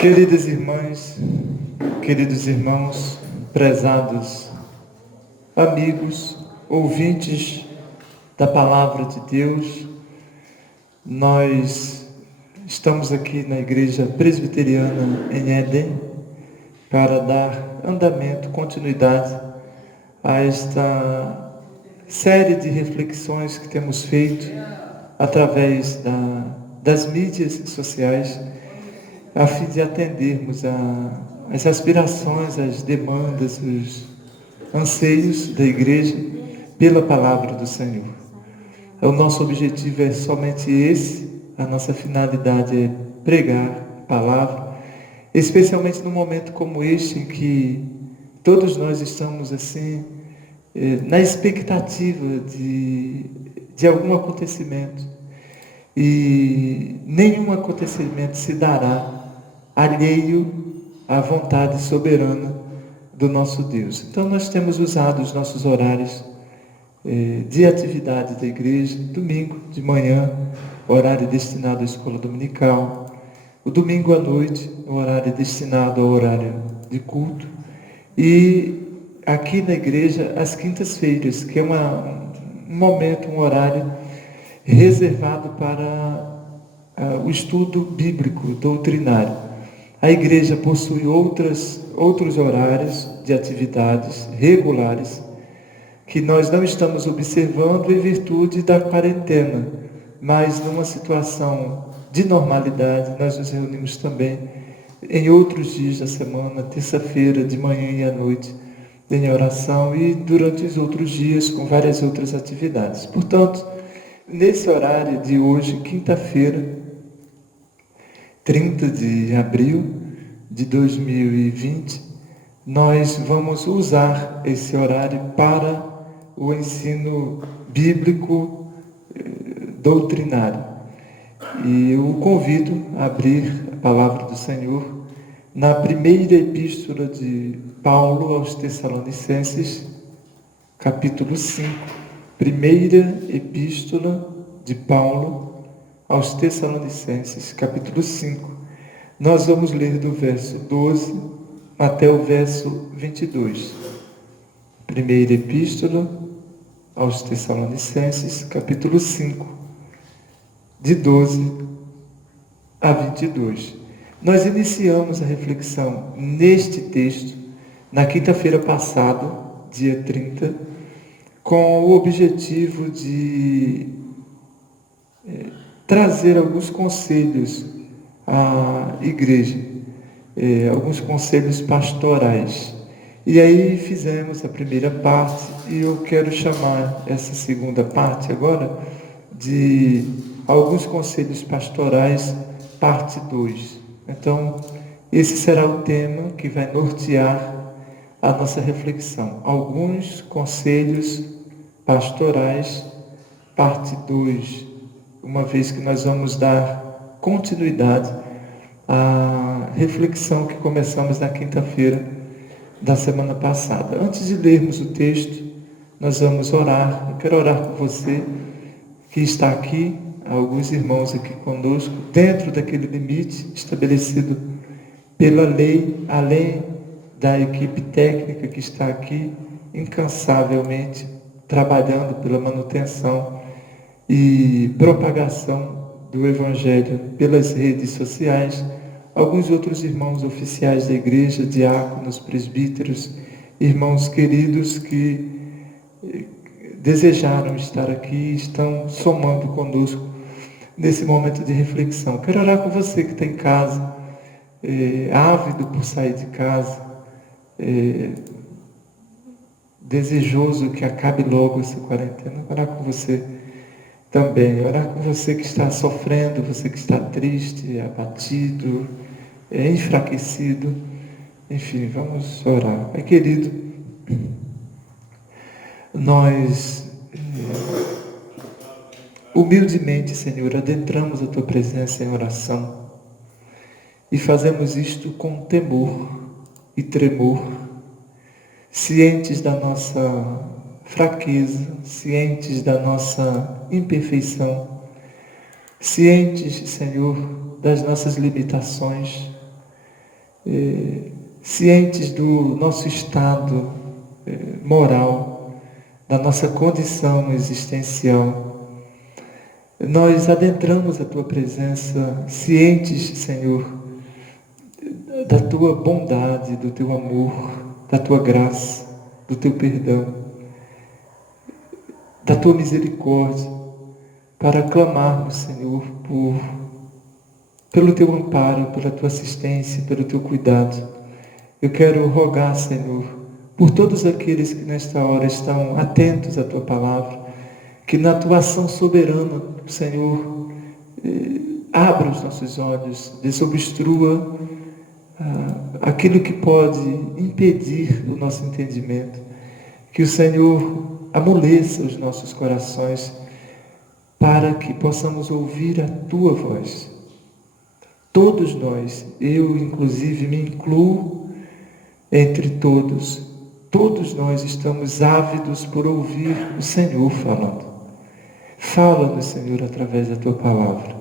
Queridas irmãs, queridos irmãos, prezados amigos, ouvintes da Palavra de Deus, nós estamos aqui na Igreja Presbiteriana em Éden para dar andamento, continuidade a esta série de reflexões que temos feito através das mídias sociais, a fim de atendermos as aspirações, as demandas, os anseios da igreja pela palavra do Senhor. O nosso objetivo é somente esse, a nossa finalidade é pregar a palavra, especialmente num momento como este, em que todos nós estamos assim, na expectativa de algum acontecimento, e nenhum acontecimento se dará alheio à vontade soberana do nosso Deus. Então nós temos usado os nossos horários de atividade da igreja, domingo de manhã, horário destinado à escola dominical, o domingo à noite, o horário destinado ao horário de culto, e aqui na igreja, às quintas-feiras, que é um momento, um horário reservado para o estudo bíblico, doutrinário. A igreja possui outros horários de atividades regulares que nós não estamos observando em virtude da quarentena, mas numa situação de normalidade, nós nos reunimos também em outros dias da semana, terça-feira, de manhã e à noite, em oração, e durante os outros dias com várias outras atividades. Portanto, nesse horário de hoje, quinta-feira, 30 de abril de 2020, nós vamos usar esse horário para o ensino bíblico doutrinário. E eu o convido a abrir a palavra do Senhor na primeira epístola de Paulo aos Tessalonicenses, capítulo 5. Primeira epístola de Paulo aos Tessalonicenses, capítulo 5. Nós vamos ler do verso 12 até o verso 22. Primeira epístola aos Tessalonicenses, capítulo 5, de 12 a 22. Nós iniciamos a reflexão neste texto na quinta-feira passada, dia 30, com o objetivo de trazer alguns conselhos à igreja, alguns conselhos pastorais. E aí fizemos a primeira parte, e eu quero chamar essa segunda parte agora de alguns conselhos pastorais, parte 2. Então, esse será o tema que vai nortear a nossa reflexão. Alguns conselhos pastorais, parte 2, uma vez que nós vamos dar continuidade à reflexão que começamos na quinta-feira da semana passada. Antes de lermos o texto, nós vamos orar. Eu quero orar com você que está aqui, alguns irmãos aqui conosco, dentro daquele limite estabelecido pela lei, além da equipe técnica que está aqui incansavelmente trabalhando pela manutenção e propagação do Evangelho pelas redes sociais, alguns outros irmãos oficiais da igreja, diáconos, presbíteros, irmãos queridos que desejaram estar aqui, estão somando conosco nesse momento de reflexão. Quero orar com você que está em casa, ávido por sair de casa, desejoso que acabe logo essa quarentena. Orar com você também, orar com você que está sofrendo, você que está triste, abatido, enfraquecido. Enfim, vamos orar. Pai querido, nós humildemente, Senhor, adentramos a Tua presença em oração e fazemos isto com temor e tremor, cientes da nossa fraqueza, cientes da nossa imperfeição, cientes, Senhor, das nossas limitações, cientes do nosso estado moral, da nossa condição existencial, nós adentramos a Tua presença, cientes, Senhor, da Tua bondade, do Teu amor, da Tua graça, do Teu perdão, da Tua misericórdia, para clamarmos, Senhor, pelo Teu amparo, pela Tua assistência, pelo Teu cuidado. Eu quero rogar, Senhor, por todos aqueles que nesta hora estão atentos à Tua palavra, que na Tua ação soberana, Senhor, abra os nossos olhos, desobstrua aquilo que pode impedir o nosso entendimento, que o Senhor amoleça os nossos corações, para que possamos ouvir a Tua voz. Todos nós, eu inclusive me incluo entre todos nós estamos ávidos por ouvir o Senhor falando. Fala-nos, Senhor, através da Tua palavra.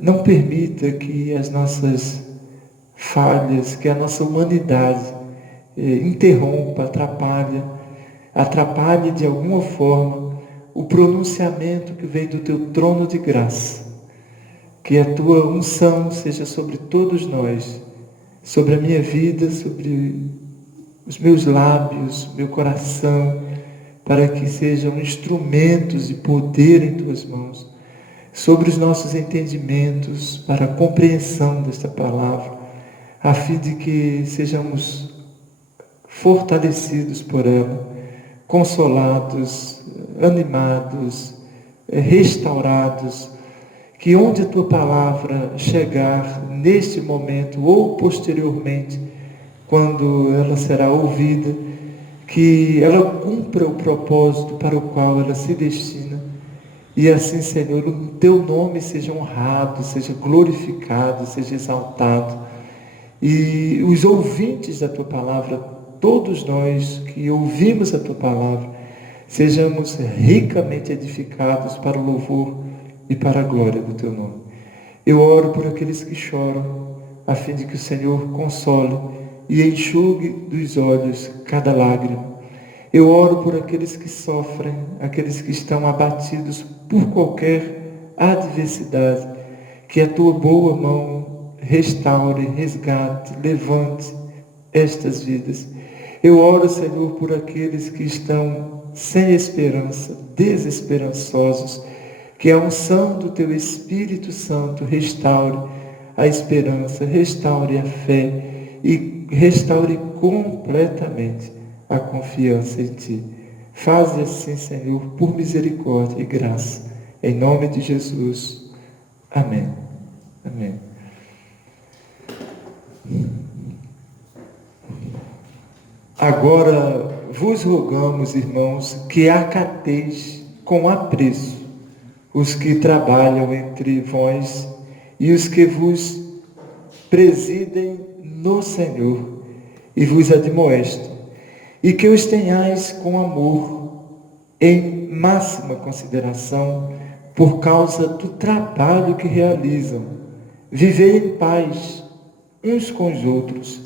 Não permita que as nossas falhas, que a nossa humanidade interrompa, atrapalhe de alguma forma o pronunciamento que vem do Teu trono de graça. Que a Tua unção seja sobre todos nós, sobre a minha vida, sobre os meus lábios, meu coração, para que sejam instrumentos de poder em Tuas mãos, sobre os nossos entendimentos, para a compreensão desta palavra, a fim de que sejamos fortalecidos por ela, consolados, animados, restaurados, que onde a Tua palavra chegar neste momento ou posteriormente, quando ela será ouvida, que ela cumpra o propósito para o qual ela se destina, e assim, Senhor, o Teu nome seja honrado, seja glorificado, seja exaltado, e os ouvintes da Tua palavra, todos nós que ouvimos a Tua palavra, sejamos ricamente edificados para o louvor e para a glória do Teu nome. Eu oro por aqueles que choram, a fim de que o Senhor console e enxugue dos olhos cada lágrima. Eu oro por aqueles que sofrem, aqueles que estão abatidos por qualquer adversidade, que a Tua boa mão restaure, resgate, levante estas vidas. Eu oro, Senhor, por aqueles que estão sem esperança, desesperançosos, que a unção do Teu Espírito Santo restaure a esperança, restaure a fé e restaure completamente a confiança em Ti. Faze assim, Senhor, por misericórdia e graça. Em nome de Jesus. Amém. Amém. Agora vos rogamos, irmãos, que acateis com apreço os que trabalham entre vós e os que vos presidem no Senhor e vos admoestam, e que os tenhais com amor em máxima consideração por causa do trabalho que realizam. Vivei em paz uns com os outros.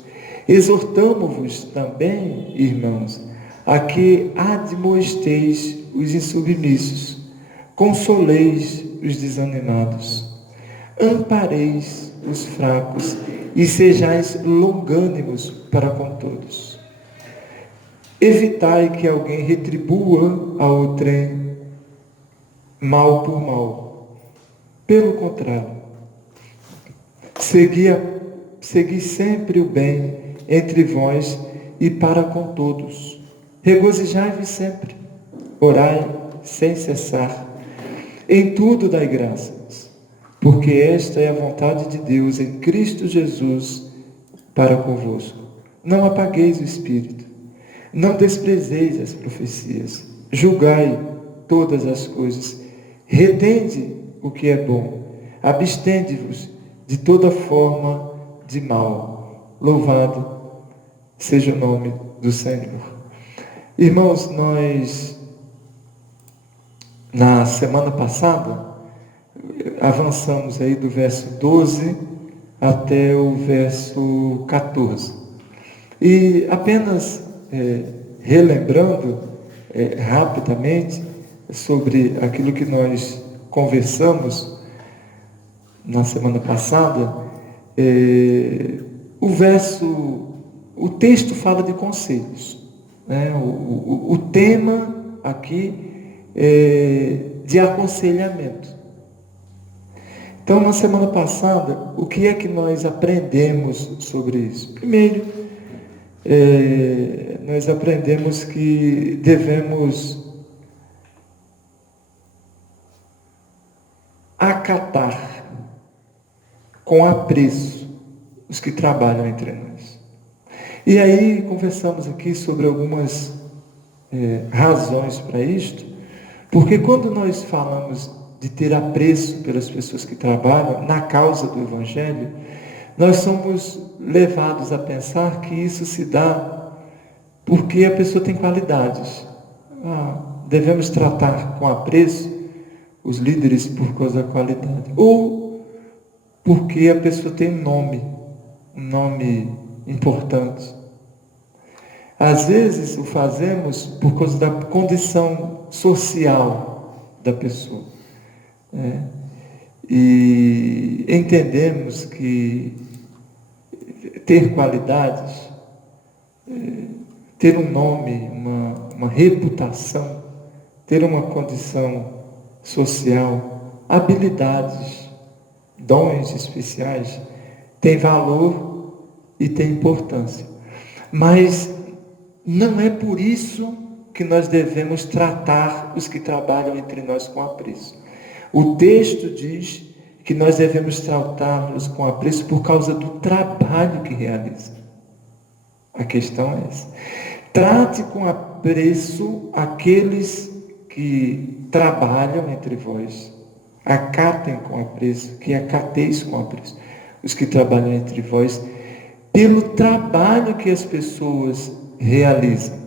Exortamo-vos também, irmãos, a que admoesteis os insubmissos, consoleis os desanimados, ampareis os fracos e sejais longânimos para com todos. Evitai que alguém retribua a outrem mal por mal. Pelo contrário, segui sempre o bem entre vós e para com todos. Regozijai-vos sempre, orai sem cessar. Em tudo dai graças, porque esta é a vontade de Deus em Cristo Jesus para convosco. Não apagueis o Espírito, não desprezeis as profecias, julgai todas as coisas, retende o que é bom, abstende-vos de toda forma de mal. Louvado seja o nome do Senhor. Irmãos, nós na semana passada avançamos aí do verso 12 até o verso 14. E apenas relembrando rapidamente sobre aquilo que nós conversamos na semana passada, o texto fala de conselhos, né? O tema aqui é de aconselhamento. Então, na semana passada, o que é que nós aprendemos sobre isso? Primeiro, nós aprendemos que devemos acatar com apreço os que trabalham entre nós. E aí conversamos aqui sobre algumas razões para isto, porque quando nós falamos de ter apreço pelas pessoas que trabalham na causa do Evangelho, nós somos levados a pensar que isso se dá porque a pessoa tem qualidades. Devemos tratar com apreço os líderes por causa da qualidade. Ou porque a pessoa tem um nome importante. Às vezes o fazemos por causa da condição social da pessoa. E entendemos que ter qualidades, ter um nome, uma reputação, ter uma condição social, habilidades, dons especiais, tem valor e tem importância. Mas não é por isso que nós devemos tratar os que trabalham entre nós com apreço. O texto diz que nós devemos tratá-los com apreço por causa do trabalho que realizam. A questão é essa. Trate com apreço aqueles que trabalham entre vós. Acatem com apreço, que acateis com apreço os que trabalham entre vós, pelo trabalho que as pessoas realizam.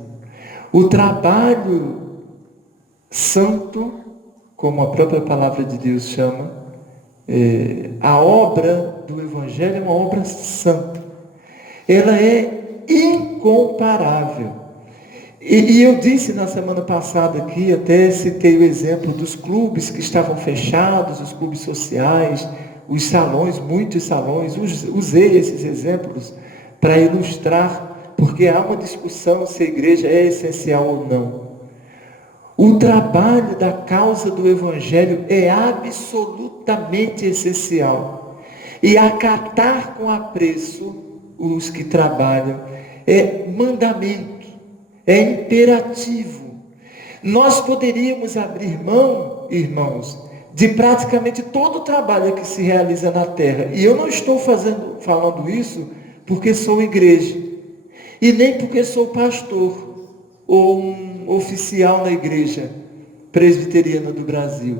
O trabalho santo, como a própria palavra de Deus chama, a obra do Evangelho é uma obra santa. Ela é incomparável. E eu disse na semana passada aqui, até citei o exemplo dos clubes que estavam fechados, os clubes sociais, os salões, muitos salões. Usei esses exemplos para ilustrar, porque há uma discussão se a igreja é essencial ou não. O trabalho da causa do Evangelho é absolutamente essencial. E acatar com apreço os que trabalham é mandamento, é imperativo. Nós poderíamos abrir mão, irmãos, de praticamente todo o trabalho que se realiza na terra. E eu não estou falando isso porque sou igreja, e nem porque sou pastor, ou um oficial na igreja presbiteriana do Brasil.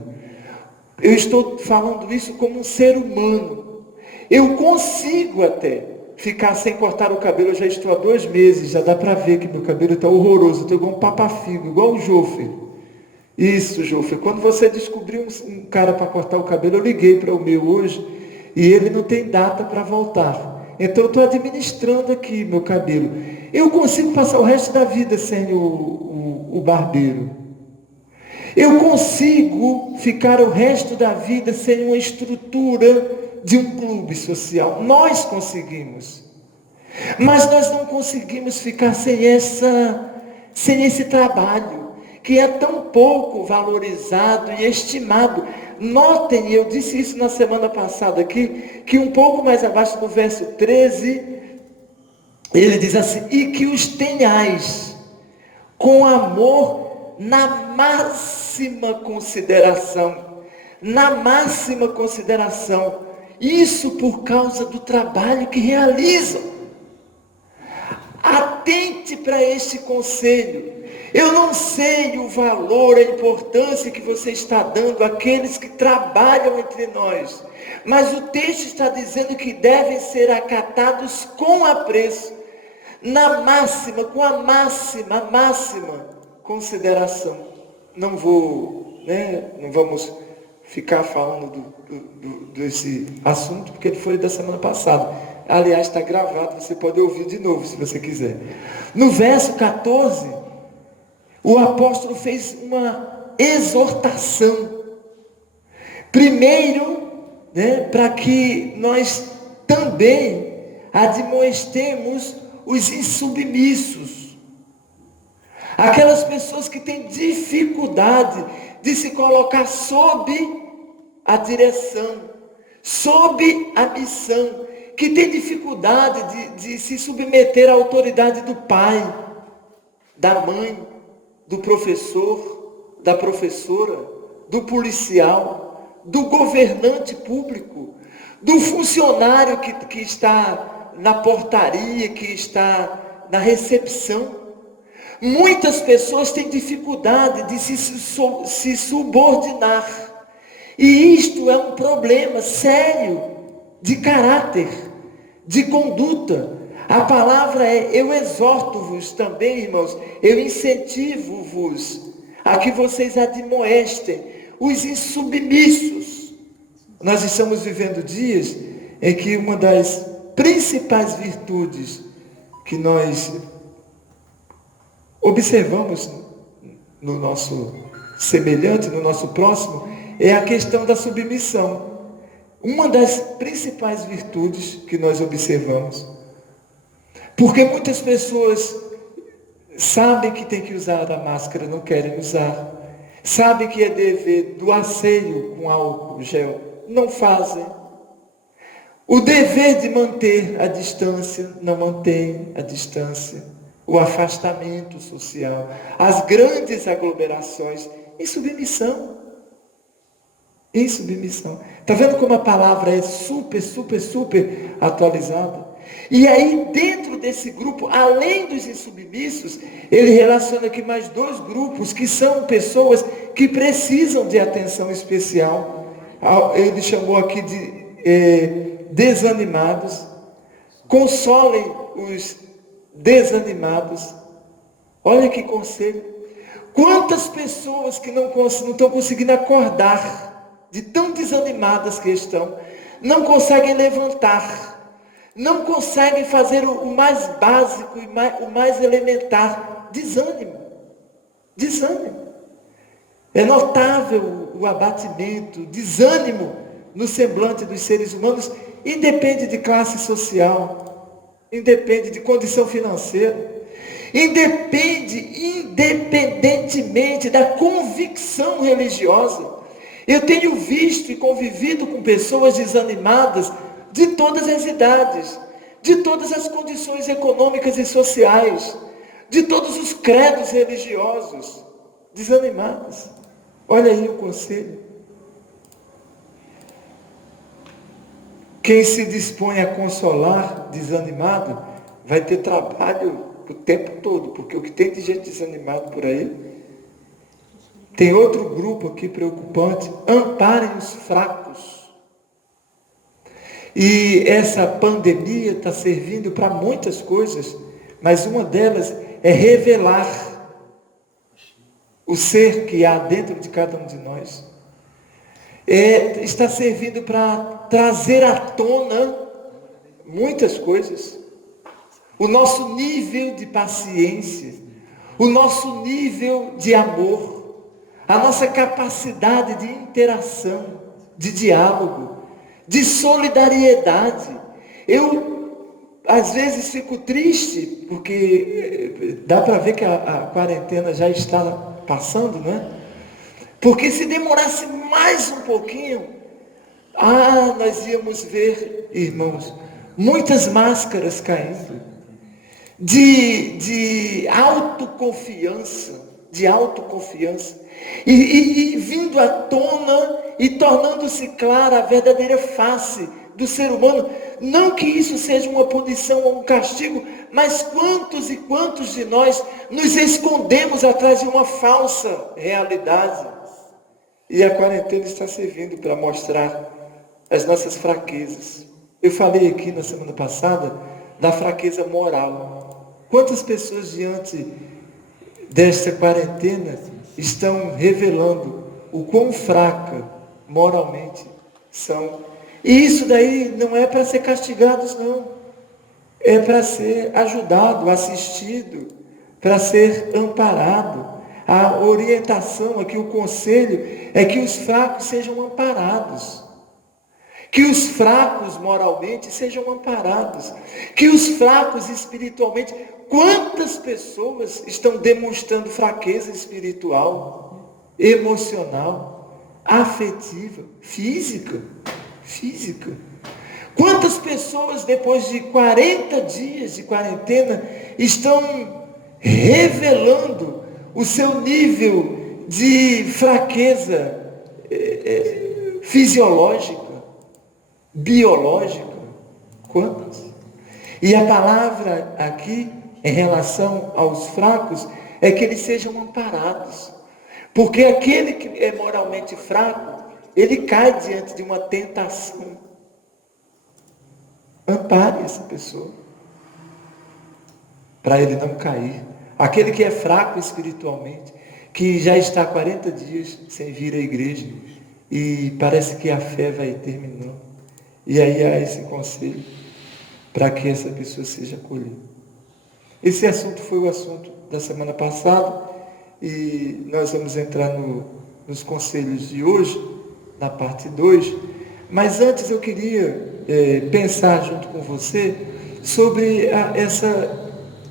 Eu estou falando isso como um ser humano. Eu consigo até ficar sem cortar o cabelo. Eu já estou há 2 meses, já dá para ver que meu cabelo está horroroso. Eu estou igual um papafigo, igual o Jofer. Isso, Jofer. Quando você descobriu um cara para cortar o cabelo, eu liguei para o meu hoje, e ele não tem data para voltar. Então eu estou administrando aqui meu cabelo. Eu consigo passar o resto da vida sem o barbeiro. Eu consigo ficar o resto da vida sem uma estrutura de um clube social. Nós conseguimos. Mas nós não conseguimos ficar sem esse trabalho, que é tão pouco valorizado e estimado. Notem, eu disse isso na semana passada aqui, que um pouco mais abaixo do verso 13, ele diz assim: e que os tenhais com amor na máxima consideração. Na máxima consideração. Isso por causa do trabalho que realizam. Atente para este conselho. Eu não sei o valor, a importância que você está dando àqueles que trabalham entre nós, mas o texto está dizendo que devem ser acatados com apreço, na máxima, com a máxima consideração. Não vamos ficar falando desse assunto, porque ele foi da semana passada. Aliás, está gravado, você pode ouvir de novo, se você quiser. No verso 14, o apóstolo fez uma exortação. Primeiro, para que nós também admoestemos os insubmissos. Aquelas pessoas que têm dificuldade de se colocar sob a direção, sob a missão, que tem dificuldade de se submeter à autoridade do pai, da mãe, do professor, da professora, do policial, do governante público, do funcionário que está na portaria, que está na recepção. Muitas pessoas têm dificuldade de se subordinar. E isto é um problema sério de caráter, de conduta. A palavra é: eu exorto-vos também, irmãos, eu incentivo-vos a que vocês admoestem os insubmissos. Nós estamos vivendo dias em que uma das principais virtudes que nós observamos no nosso semelhante, no nosso próximo, é a questão da submissão. Uma das principais virtudes que nós observamos. Porque muitas pessoas sabem que tem que usar a máscara, não querem usar. Sabem que é dever do asseio com álcool gel, não fazem. O dever de manter a distância, não mantém a distância. O afastamento social, as grandes aglomerações, em submissão. Em submissão. Está vendo como a palavra é super atualizada? E aí, dentro desse grupo, além dos insubmissos, ele relaciona aqui mais dois grupos, que são pessoas que precisam de atenção especial. Ele chamou aqui de desanimados. Consolem os desanimados. Olha que conselho. Quantas pessoas que não estão conseguindo acordar, de tão desanimadas que estão, não conseguem levantar, não conseguem fazer o mais básico e o mais elementar. Desânimo. É notável o abatimento, desânimo no semblante dos seres humanos, independe de classe social, independe de condição financeira, independentemente da convicção religiosa. Eu tenho visto e convivido com pessoas desanimadas de todas as idades, de todas as condições econômicas e sociais, de todos os credos religiosos, desanimadas. Olha aí o conselho. Quem se dispõe a consolar desanimado, vai ter trabalho o tempo todo, porque o que tem de gente desanimado por aí. Tem outro grupo aqui preocupante: amparem os fracos. E essa pandemia está servindo para muitas coisas, mas uma delas é revelar o ser que há dentro de cada um de nós. Está servindo para trazer à tona muitas coisas. O nosso nível de paciência, o nosso nível de amor, a nossa capacidade de interação, de diálogo, de solidariedade. Eu, às vezes, fico triste, porque dá para ver que a quarentena já está passando, não é? Porque se demorasse mais um pouquinho, nós íamos ver, irmãos, muitas máscaras caindo, de autoconfiança, e vindo à tona e tornando-se clara a verdadeira face do ser humano. Não que isso seja uma punição ou um castigo, mas quantos e quantos de nós nos escondemos atrás de uma falsa realidade? E a quarentena está servindo para mostrar as nossas fraquezas. Eu falei aqui na semana passada da fraqueza moral. Quantas pessoas diante desta quarentena estão revelando o quão fraca moralmente são. E isso daí não é para ser castigados, não. É para ser ajudado, assistido, para ser amparado. A orientação aqui, o conselho, é que os fracos sejam amparados. Que os fracos moralmente sejam amparados. Que os fracos espiritualmente. Quantas pessoas estão demonstrando fraqueza espiritual, emocional, afetiva, física? Quantas pessoas, depois de 40 dias de quarentena, estão revelando o seu nível de fraqueza fisiológica, biológica? Quantas? E a palavra aqui, em relação aos fracos, é que eles sejam amparados. Porque aquele que é moralmente fraco, ele cai diante de uma tentação. Ampare essa pessoa, para ele não cair. Aquele que é fraco espiritualmente, que já está há 40 dias sem vir à igreja, e parece que a fé vai terminando. E aí há esse conselho, para que essa pessoa seja acolhida. Esse assunto foi o assunto da semana passada, e nós vamos entrar nos conselhos de hoje, na parte 2, mas antes eu queria pensar junto com você sobre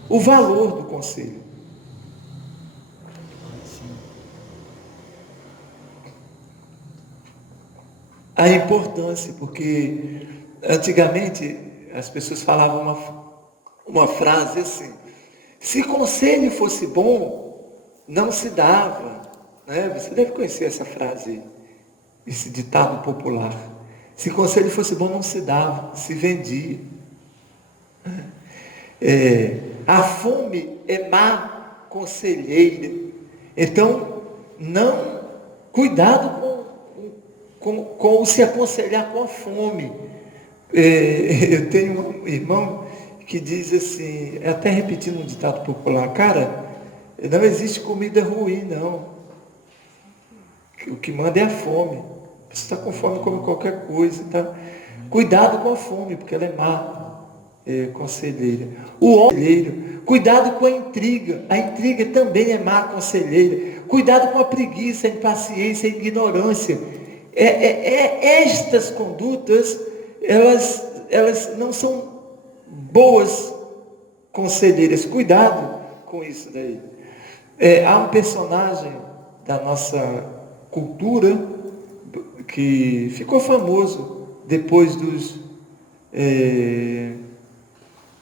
o valor do conselho. A importância, porque antigamente as pessoas falavam uma frase assim: se conselho fosse bom, não se dava. Né? Você deve conhecer essa frase, esse ditado popular. Se conselho fosse bom, não se dava, se vendia. A fome é má conselheira. Então, cuidado com se aconselhar com a fome. Eu tenho um irmão que diz assim, até repetindo um ditado popular: cara, não existe comida ruim, não. O que manda é a fome. Você está com fome, come qualquer coisa. Tá? Cuidado com a fome, porque ela é má conselheira. O conselheiro, cuidado com a intriga. A intriga também é má conselheira. Cuidado com a preguiça, a impaciência, a ignorância. Estas condutas, elas não são boas conselheiras. Cuidado com isso daí. Há um personagem da nossa cultura que ficou famoso depois dos...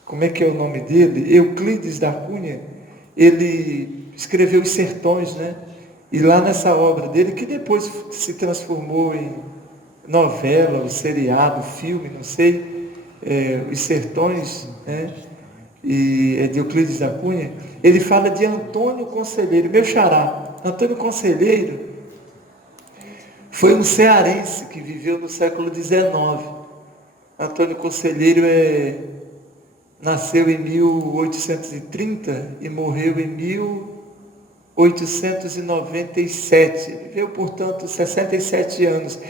como é que é o nome dele? Euclides da Cunha. Ele escreveu Os Sertões, né? E lá nessa obra dele, que depois se transformou em novela, ou seriado, filme, não sei, Os Sertões, né? E é de Euclides da Cunha. Ele fala de Antônio Conselheiro, meu xará. Antônio Conselheiro foi um cearense que viveu no século XIX. Antônio Conselheiro nasceu em 1830 e morreu em 1897. Viveu, portanto, 67 anos.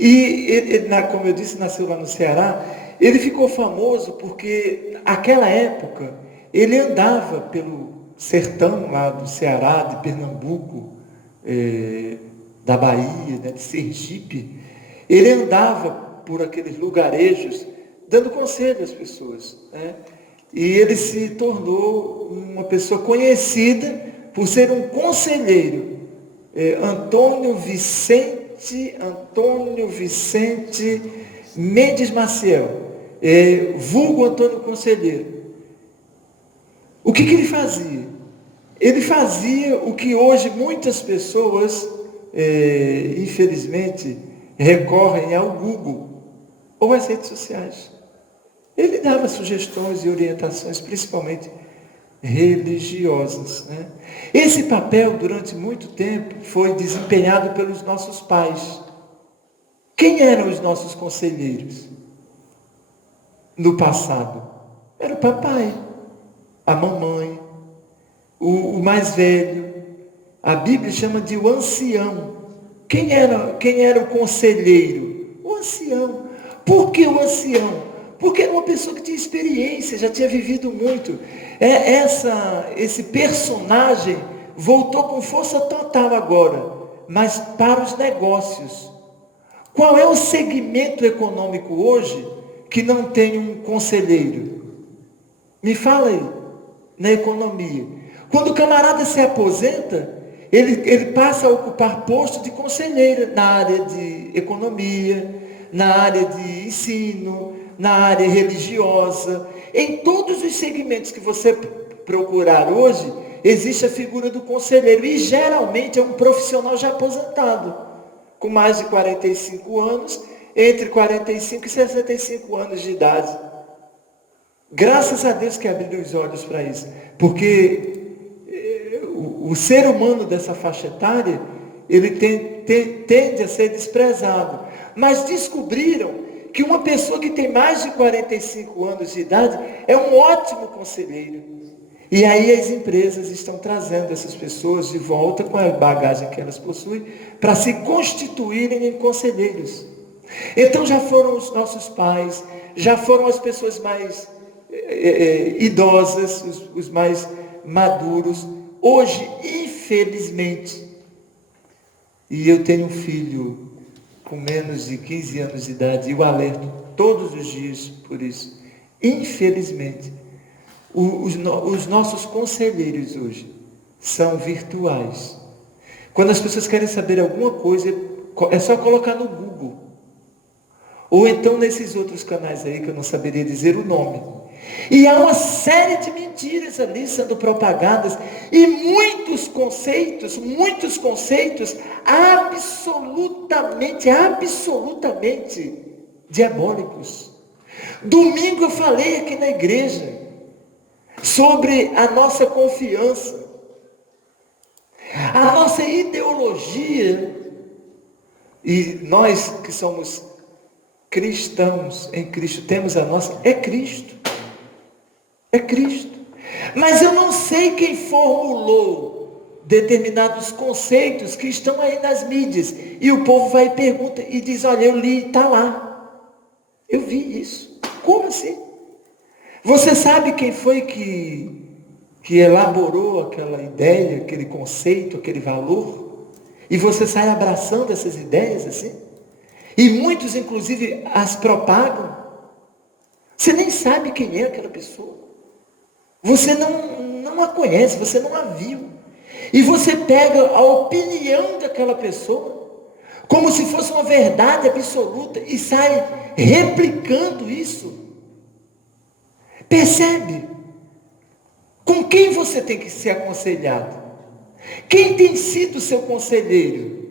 E ele, como eu disse, nasceu lá no Ceará. Ele ficou famoso porque, naquela época, ele andava pelo sertão lá do Ceará, de Pernambuco, da Bahia, né, de Sergipe. Ele andava por aqueles lugarejos, dando conselho às pessoas. Né? E ele se tornou uma pessoa conhecida por ser um conselheiro. Antônio Vicente Mendes Maciel, vulgo Antônio Conselheiro. O que ele fazia? Ele fazia o que hoje muitas pessoas, infelizmente, recorrem ao Google ou às redes sociais. Ele dava sugestões e orientações, principalmente religiosas. Né? Esse papel, durante muito tempo, foi desempenhado pelos nossos pais. Quem eram os nossos conselheiros no passado? Era o papai, a mamãe, o mais velho. A Bíblia chama de o ancião. Quem era o conselheiro? O ancião. Por que o ancião? Porque era uma pessoa que tinha experiência, já tinha vivido muito. Esse personagem voltou com força total agora, mas para os negócios. Qual é o segmento econômico hoje que não tem um conselheiro? Me fala aí, na economia. Quando o camarada se aposenta, ele passa a ocupar posto de conselheiro na área de economia, na área de ensino, na área religiosa. Em todos os segmentos que você procurar hoje, existe a figura do conselheiro. E geralmente é um profissional já aposentado, com mais de 45 anos, entre 45 e 65 anos de idade. Graças a Deus que abriu os olhos para isso. Porque o ser humano dessa faixa etária, ele tende a ser desprezado. Mas descobriram que uma pessoa que tem mais de 45 anos de idade é um ótimo conselheiro. E aí as empresas estão trazendo essas pessoas de volta com a bagagem que elas possuem para se constituírem em conselheiros. Então já foram os nossos pais, já foram as pessoas mais idosas, os mais maduros. Hoje, infelizmente, e eu tenho um filho com menos de 15 anos de idade, e eu alerto todos os dias por isso. Infelizmente, os nossos conselheiros hoje são virtuais. Quando as pessoas querem saber alguma coisa, é só colocar no Google. Ou então nesses outros canais aí, que eu não saberia dizer o nome. E há uma série de mentiras ali sendo propagadas. E muitos conceitos absolutamente diabólicos. Domingo eu falei aqui na igreja sobre a nossa confiança, a nossa ideologia. E nós que somos cristãos em Cristo, temos a nossa, é Cristo. É Cristo. Mas eu não sei quem formulou determinados conceitos que estão aí nas mídias. E o povo vai e pergunta e diz, olha, eu li, está lá. Eu vi isso. Como assim? Você sabe quem foi que elaborou aquela ideia, aquele conceito, aquele valor? E você sai abraçando essas ideias assim? E muitos, inclusive, as propagam. Você nem sabe quem é aquela pessoa. Você não a conhece, você não a viu. E você pega a opinião daquela pessoa, como se fosse uma verdade absoluta, e sai replicando isso. Percebe? Com quem você tem que ser aconselhado? Quem tem sido o seu conselheiro?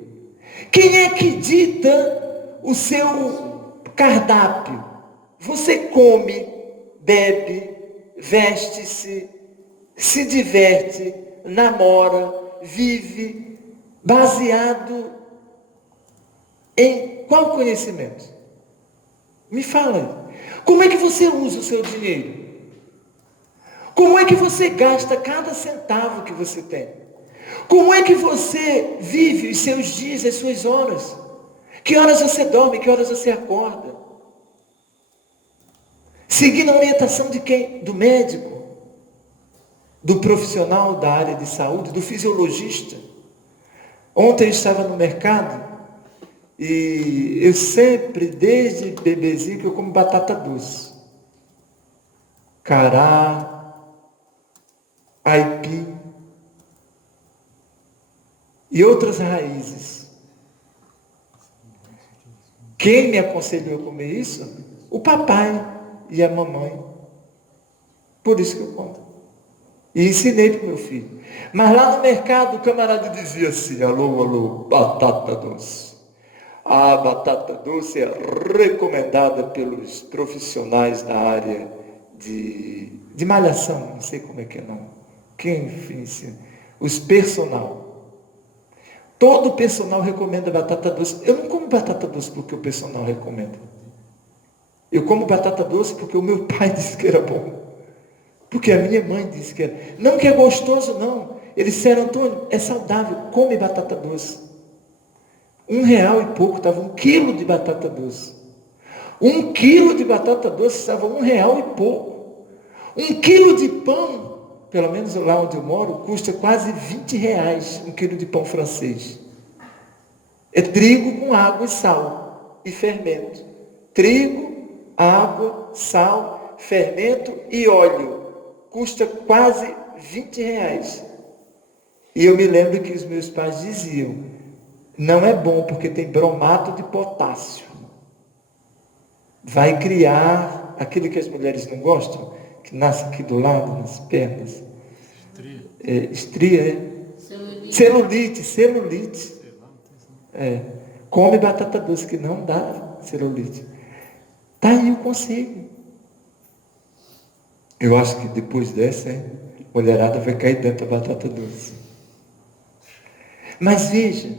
Quem é que dita o seu cardápio? Você come, bebe, veste-se, se diverte, namora, vive, baseado em qual conhecimento? Me fala aí. Como é que você usa o seu dinheiro? Como é que você gasta cada centavo que você tem? Como é que você vive os seus dias, as suas horas? Que horas você dorme, que horas você acorda? Seguindo a orientação de quem? Do médico, do profissional da área de saúde, do fisiologista. Ontem eu estava no mercado e eu sempre, desde bebezinho, que eu como batata doce. Cará, aipim e outras raízes. Quem me aconselhou a comer isso? O papai e a mamãe. Por isso que eu conto. E ensinei para o meu filho. Mas lá no mercado o camarada dizia assim, alô, batata doce. A batata doce é recomendada pelos profissionais da área de malhação, não sei como é que é não. Quem ensina? Os personal. Todo personal recomenda batata doce. Eu não como batata doce porque o personal recomenda. Eu como batata doce porque o meu pai disse que era bom. Porque a minha mãe disse que era. Não que é gostoso, não. Eles disseram, Antônio, é saudável, come batata doce. R$ 1 e pouco estava 1 quilo de batata doce. 1 quilo de batata doce estava R$ 1 e pouco. 1 quilo de pão, pelo menos lá onde eu moro, custa quase R$ 20, 1 quilo de pão francês. É trigo com água e sal e fermento. Trigo, água, sal, fermento e óleo. Custa quase R$ 20. E eu me lembro que os meus pais diziam, não é bom porque tem bromato de potássio. Vai criar aquilo que as mulheres não gostam, que nasce aqui do lado, nas pernas. Estria, Celulite. Come batata doce, que não dá celulite. Está aí o conselho. Eu acho que depois dessa, a mulherada vai cair dentro da batata doce. Mas veja,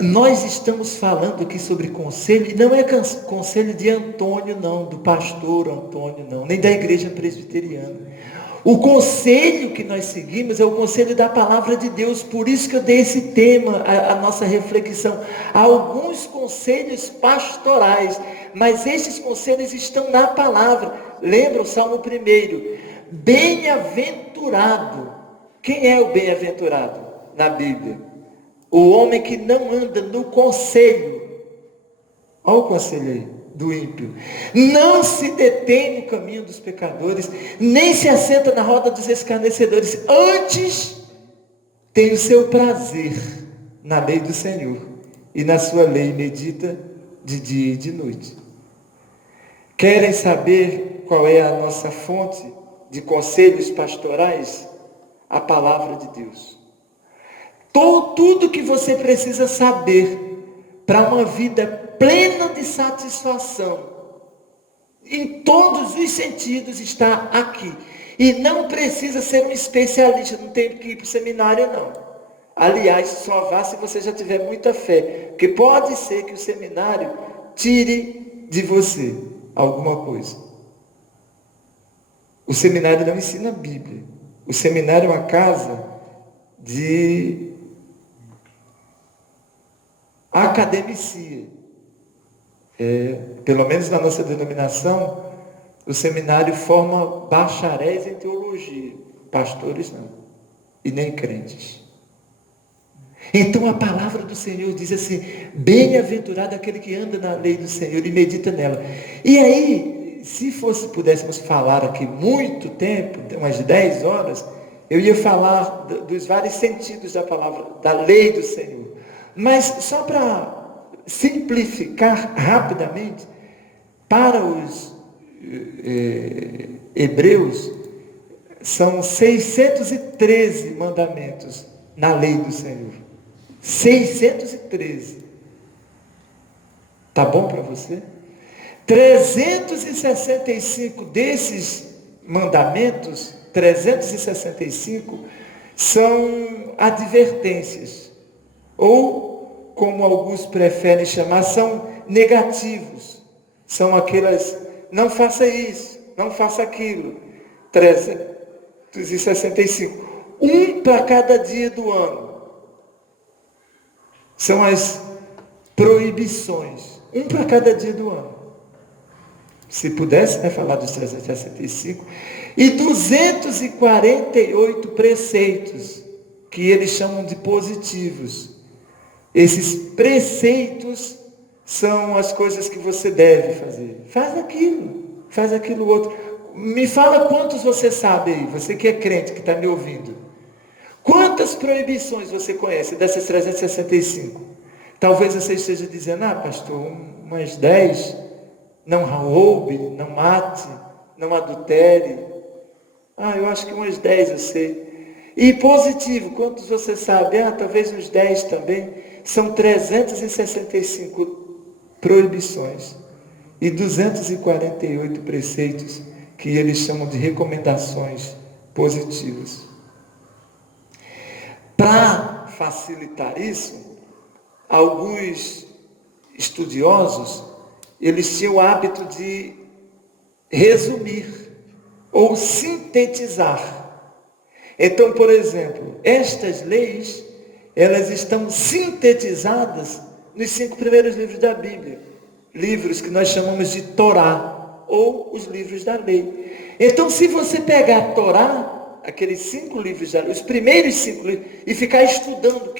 nós estamos falando aqui sobre conselho, e não é conselho de Antônio, não, do pastor Antônio, não, nem da igreja presbiteriana. O conselho que nós seguimos é o conselho da palavra de Deus, por isso que eu dei esse tema, a nossa reflexão. Há alguns conselhos pastorais, mas estes conselhos estão na palavra. Lembra o Salmo 1? Bem-aventurado. Quem é o bem-aventurado na Bíblia? O homem que não anda no conselho. Olha o conselho aí. Do ímpio, não se detém no caminho dos pecadores, nem se assenta na roda dos escarnecedores, antes tem o seu prazer na lei do Senhor, e na sua lei medita de dia e de noite. Querem saber qual é a nossa fonte de conselhos pastorais? A palavra de Deus. Tudo que você precisa saber para uma vida plena de satisfação, em todos os sentidos, está aqui. E não precisa ser um especialista, não tem que ir para o seminário, não. Aliás, só vá se você já tiver muita fé, porque pode ser que o seminário tire de você alguma coisa. O seminário não ensina a Bíblia. O seminário é uma casa de academicia. Pelo menos na nossa denominação, o seminário forma bacharéis em teologia, pastores não, e nem crentes. Então a palavra do Senhor diz assim, bem-aventurado aquele que anda na lei do Senhor e medita nela. E aí, se pudéssemos falar aqui muito tempo, umas 10 horas, eu ia falar dos vários sentidos da palavra, da lei do Senhor. Mas só para simplificar rapidamente, para os hebreus, são 613 mandamentos na lei do Senhor. 613. Tá bom para você? 365 desses mandamentos, 365, são advertências. Ou, como alguns preferem chamar, são negativos. São aquelas, não faça isso, não faça aquilo. 365. Um para cada dia do ano. São as proibições. Um para cada dia do ano. Se pudesse, falar dos 365. E 248 preceitos, que eles chamam de positivos. Esses preceitos são as coisas que você deve fazer. Faz aquilo outro. Me fala quantos você sabe aí, você que é crente, que está me ouvindo. Quantas proibições você conhece dessas 365? Talvez você esteja dizendo, pastor, umas 10. Não roube, não mate, não adultere. Eu acho que umas 10 eu sei. E positivo, quantos você sabe? Talvez uns 10 também. São 365 proibições e 248 preceitos que eles chamam de recomendações positivas. Para facilitar isso, alguns estudiosos, eles tinham o hábito de resumir ou sintetizar. Então, por exemplo, estas leis, elas estão sintetizadas nos 5 primeiros livros da Bíblia. Livros que nós chamamos de Torá, ou os livros da lei. Então, se você pegar a Torá, aqueles 5 livros da lei, os primeiros 5 livros, e ficar estudando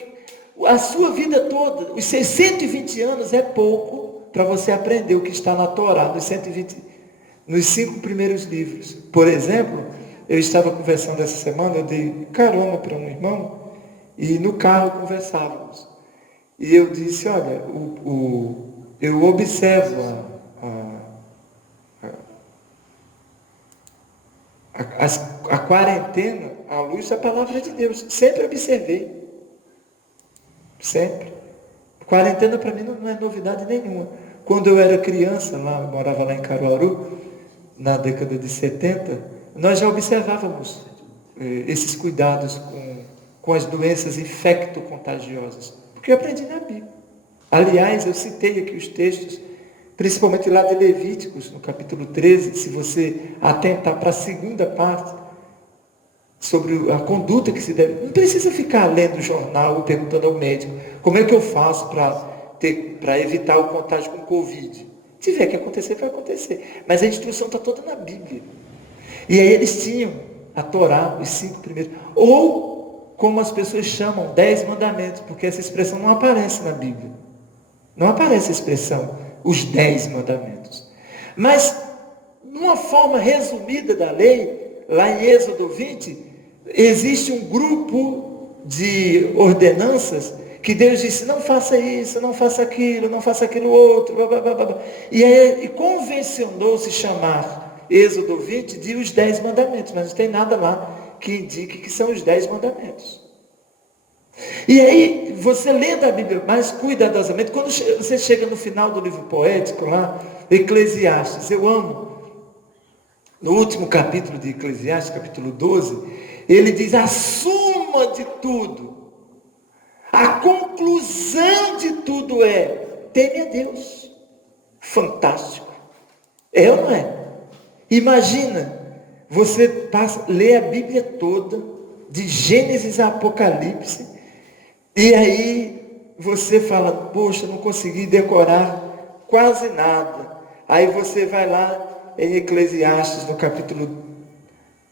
a sua vida toda, os 120 anos é pouco para você aprender o que está na Torá, nos 5 primeiros livros. Por exemplo, eu estava conversando essa semana, eu dei carona para um irmão, e no carro conversávamos. E eu disse, olha, eu observo a quarentena à luz da palavra de Deus. Sempre observei. Sempre. Quarentena para mim não é novidade nenhuma. Quando eu era criança, eu morava lá em Caruaru, na década de 70, nós já observávamos esses cuidados com as doenças infecto-contagiosas. Porque eu aprendi na Bíblia. Aliás, eu citei aqui os textos, principalmente lá de Levíticos, no capítulo 13, se você atentar para a segunda parte, sobre a conduta que se deve. Não precisa ficar lendo o jornal ou perguntando ao médico, como é que eu faço para evitar o contágio com Covid? Se tiver que acontecer, vai acontecer. Mas a instrução está toda na Bíblia. E aí eles tinham a Torá, os 5 primeiros. Ou, como as pessoas chamam, 10 mandamentos, porque essa expressão não aparece na Bíblia. Não aparece a expressão, os 10 mandamentos. Mas, numa forma resumida da lei, lá em Êxodo 20, existe um grupo de ordenanças que Deus disse, não faça isso, não faça aquilo outro, blá, blá, blá, blá. E convencionou-se chamar Êxodo 20 de os 10 mandamentos, mas não tem nada lá que indique que são os 10 mandamentos. E aí, você lendo a Bíblia mais cuidadosamente, quando você chega no final do livro poético lá, Eclesiastes, eu amo, no último capítulo de Eclesiastes, capítulo 12, ele diz, a suma de tudo, a conclusão de tudo é, teme a Deus. Fantástico. É ou não é? Imagina, você lê a Bíblia toda, de Gênesis a Apocalipse, e aí você fala, poxa, não consegui decorar quase nada. Aí você vai lá em Eclesiastes, no capítulo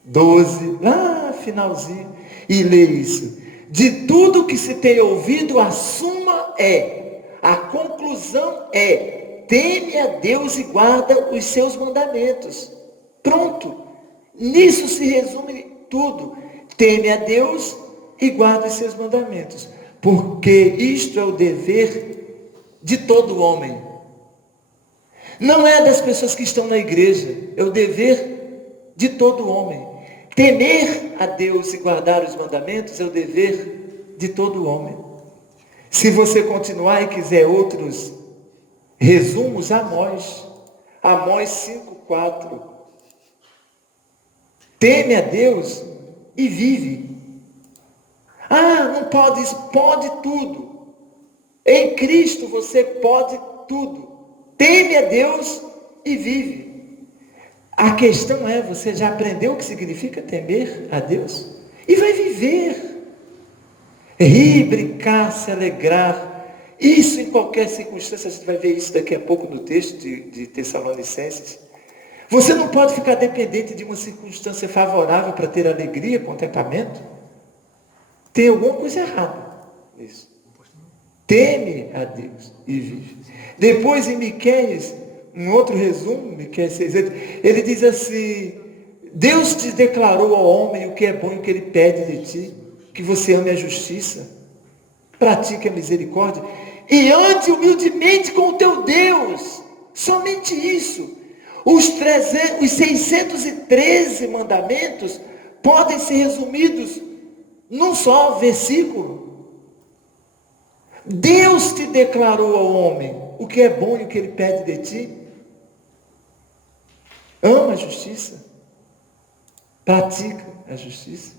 12, lá finalzinho, e lê isso. De tudo que se tem ouvido, a suma a conclusão teme a Deus e guarda os seus mandamentos. Pronto. Nisso se resume tudo. Teme a Deus e guarda os seus mandamentos. Porque isto é o dever de todo homem. Não é das pessoas que estão na igreja, é o dever de todo homem. Temer a Deus e guardar os mandamentos é o dever de todo homem. Se você continuar e quiser outros resumos, Amós 5:4. Teme a Deus e vive. Não pode isso, pode tudo. Em Cristo você pode tudo. Teme a Deus e vive. A questão é, você já aprendeu o que significa temer a Deus? E vai viver. Rir, brincar, se alegrar. Isso em qualquer circunstância, a gente vai ver isso daqui a pouco no texto de Tessalonicenses. Você não pode ficar dependente de uma circunstância favorável para ter alegria, contentamento. Tem alguma coisa errada nisso. Teme a Deus e vive. Depois em Miqueias, um outro resumo, Miqueias 6:8, ele diz assim, Deus te declarou ao homem o que é bom e o que ele pede de ti, que você ame a justiça, pratique a misericórdia, e ande humildemente com o teu Deus, somente isso. Os 613 mandamentos podem ser resumidos num só versículo. Deus te declarou ao homem o que é bom e o que ele pede de ti. Ama a justiça. Pratica a justiça.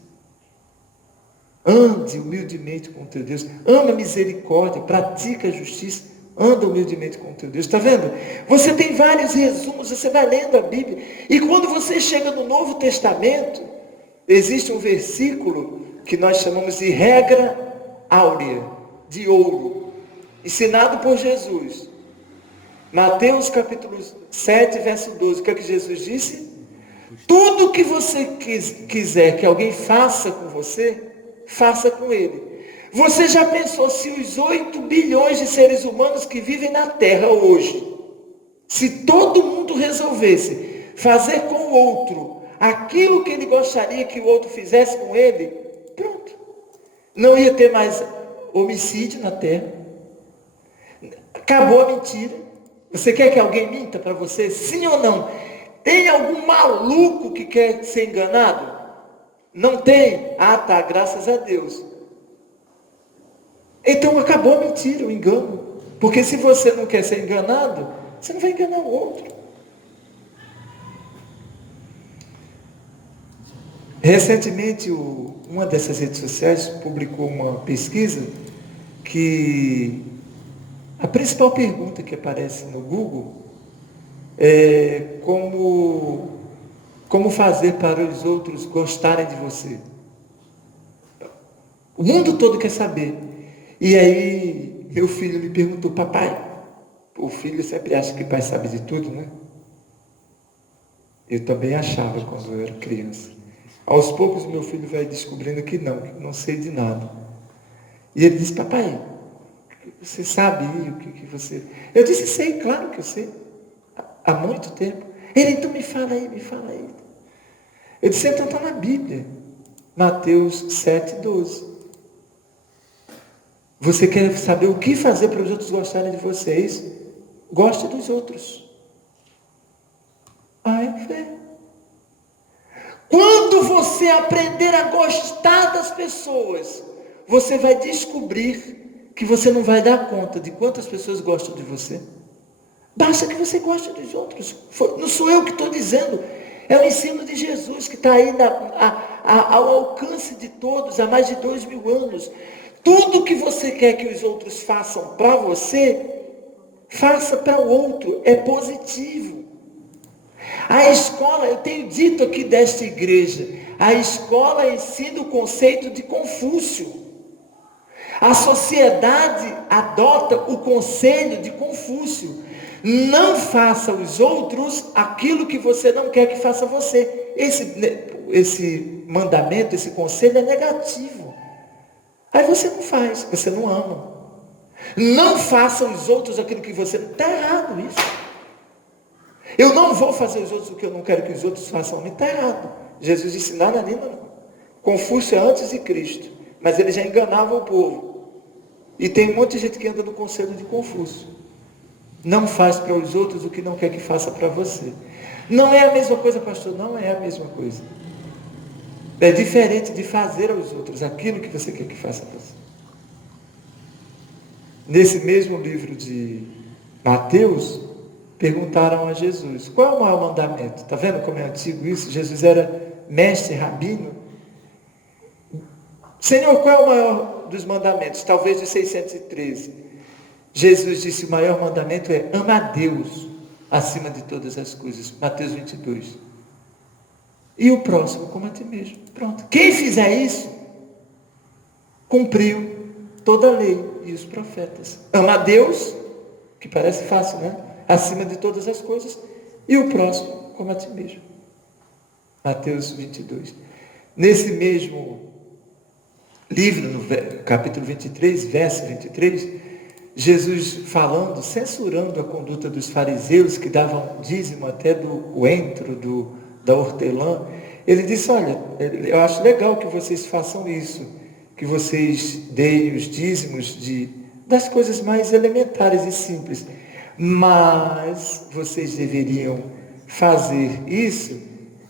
Ande humildemente com o teu Deus. Ama a misericórdia. Pratica a justiça. Anda humildemente com o teu Deus. Está vendo? Você tem vários resumos. Você vai lendo a Bíblia. E quando você chega no Novo Testamento, existe um versículo que nós chamamos de regra áurea, de ouro, ensinado por Jesus. Mateus capítulo 7, verso 12, o que é que Jesus disse? Tudo que você quiser que alguém faça com você, faça com ele. Você já pensou se os 8 bilhões de seres humanos que vivem na Terra hoje, se todo mundo resolvesse fazer com o outro aquilo que ele gostaria que o outro fizesse com ele, pronto. Não ia ter mais homicídio na Terra. Acabou a mentira. Você quer que alguém minta para você? Sim ou não? Tem algum maluco que quer ser enganado? Não tem? Ah, tá, graças a Deus. Então acabou a mentira, o engano. Porque se você não quer ser enganado, você não vai enganar o outro. Recentemente, uma dessas redes sociais publicou uma pesquisa que a principal pergunta que aparece no Google é como fazer para os outros gostarem de você. O mundo todo quer saber. E aí, meu filho me perguntou, papai, o filho sempre acha que o pai sabe de tudo, né? Eu também achava quando eu era criança. Aos poucos, meu filho vai descobrindo que não sei de nada. E ele disse, papai, você sabe o que você... Eu disse, sei, claro que eu sei. Há muito tempo. Ele, então me fala aí. Eu disse, então está na Bíblia. Mateus 7, 12. Você quer saber o que fazer para os outros gostarem de vocês? Goste dos outros. Ah, é fé. Quando você aprender a gostar das pessoas, você vai descobrir que você não vai dar conta de quantas pessoas gostam de você. Basta que você goste dos outros. Não sou eu que estou dizendo. É o ensino de Jesus que está aí ao alcance de todos, há mais de 2000 anos. Tudo que você quer que os outros façam para você, faça para o outro. É positivo. A escola, eu tenho dito aqui desta igreja, a escola ensina o conceito de Confúcio. A sociedade adota o conselho de Confúcio. Não faça aos outros aquilo que você não quer que faça você. Esse mandamento, esse conselho é negativo. Aí você não faz, você não ama. Não faça aos outros aquilo que você não... Está errado isso. Eu não vou fazer aos outros o que eu não quero que os outros façam a mim. Está errado. Jesus disse nada nem não. Confúcio é antes de Cristo. Mas ele já enganava o povo. E tem um monte de gente que anda no conselho de Confúcio. Não faz para os outros o que não quer que faça para você. Não é a mesma coisa, pastor? Não é a mesma coisa. É diferente de fazer aos outros aquilo que você quer que faça a você. Nesse mesmo livro de Mateus, perguntaram a Jesus, qual é o maior mandamento? Está vendo como é antigo isso? Jesus era mestre, rabino. Senhor, qual é o maior dos mandamentos? Talvez de 613. Jesus disse, o maior mandamento é ama a Deus acima de todas as coisas. Mateus 22. E o próximo como a ti mesmo. Pronto. Quem fizer isso, cumpriu toda a lei e os profetas. Ama a Deus, que parece fácil, né? Acima de todas as coisas. E o próximo como a ti mesmo. Mateus 22. Nesse mesmo livro, no capítulo 23, verso 23, Jesus falando, censurando a conduta dos fariseus que davam dízimo até do coentro, da hortelã, ele disse, olha, eu acho legal que vocês façam isso, que vocês deem os dízimos das coisas mais elementares e simples, mas vocês deveriam fazer isso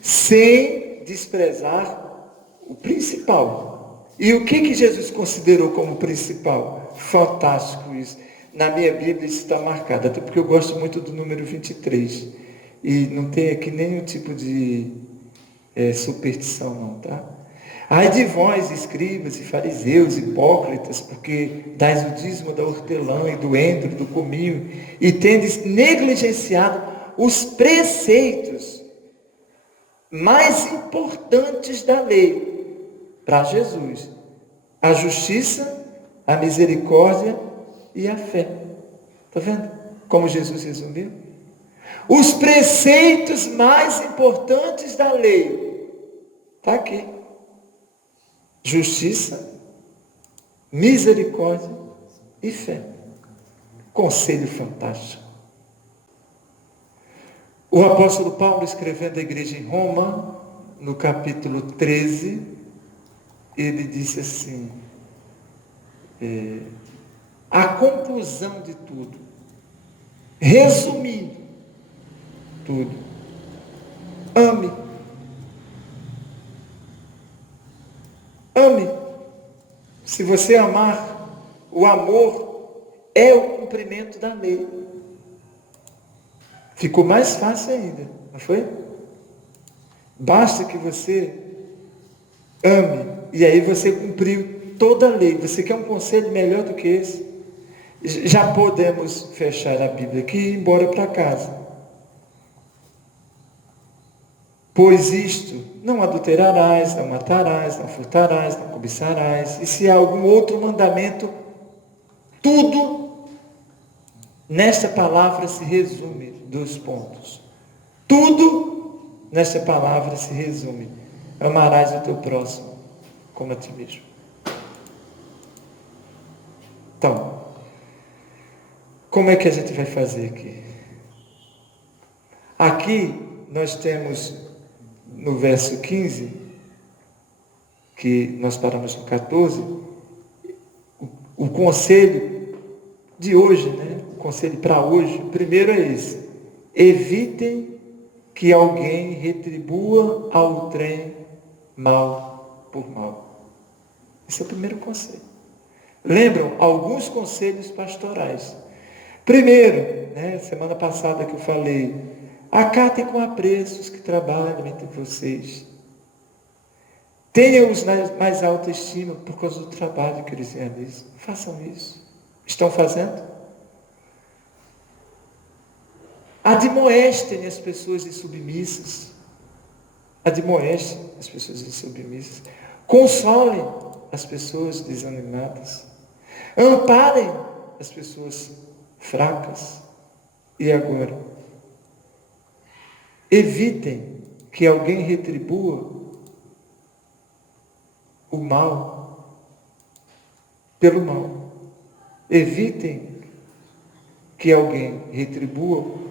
sem desprezar o principal. E o que Jesus considerou como principal? Fantástico isso. Na minha Bíblia isso está marcado, até porque eu gosto muito do número 23. E não tem aqui nenhum tipo de superstição não, tá? Ai de vós, escribas e fariseus, hipócritas, porque dais o dízimo da hortelã e do endro, do cominho, e tendes negligenciado os preceitos mais importantes da lei, para Jesus: a justiça, a misericórdia e a fé. Está vendo como Jesus resumiu? Os preceitos mais importantes da lei. Está aqui. Justiça, misericórdia e fé. Conselho fantástico. O apóstolo Paulo, escrevendo à igreja em Roma, no capítulo 13, ele disse assim, a conclusão de tudo, resumindo tudo, ame. Ame. Se você amar, o amor é o cumprimento da lei. Ficou mais fácil ainda, não foi? Basta que você ame, e aí você cumpriu toda a lei. Você quer um conselho melhor do que esse? Já podemos fechar a Bíblia aqui e ir embora para casa. Pois isto, não adulterarás, não matarás, não furtarás, não cobiçarás. E se há algum outro mandamento, tudo nesta palavra se resume. 2 pontos. Tudo nesta palavra se resume. Amarás o teu próximo como a ti mesmo. Então, como é que a gente vai fazer aqui? Aqui nós temos no verso 15, que nós paramos no 14, o conselho de hoje, né? O conselho para hoje, o primeiro é esse: evitem que alguém retribua ao trem mal por mal. Esse é o primeiro conselho. Lembram alguns conselhos pastorais? Primeiro, né, semana passada que eu falei, acatem com apreço os que trabalham entre vocês. Tenham-os na mais alta estima por causa do trabalho que eles realizam. Façam isso. Estão fazendo? Admoestem as pessoas insubmissas. Admoestem as pessoas insubmissas. Consolem as pessoas desanimadas. Amparem as pessoas fracas. E agora? Evitem que alguém retribua o mal pelo mal. Evitem que alguém retribua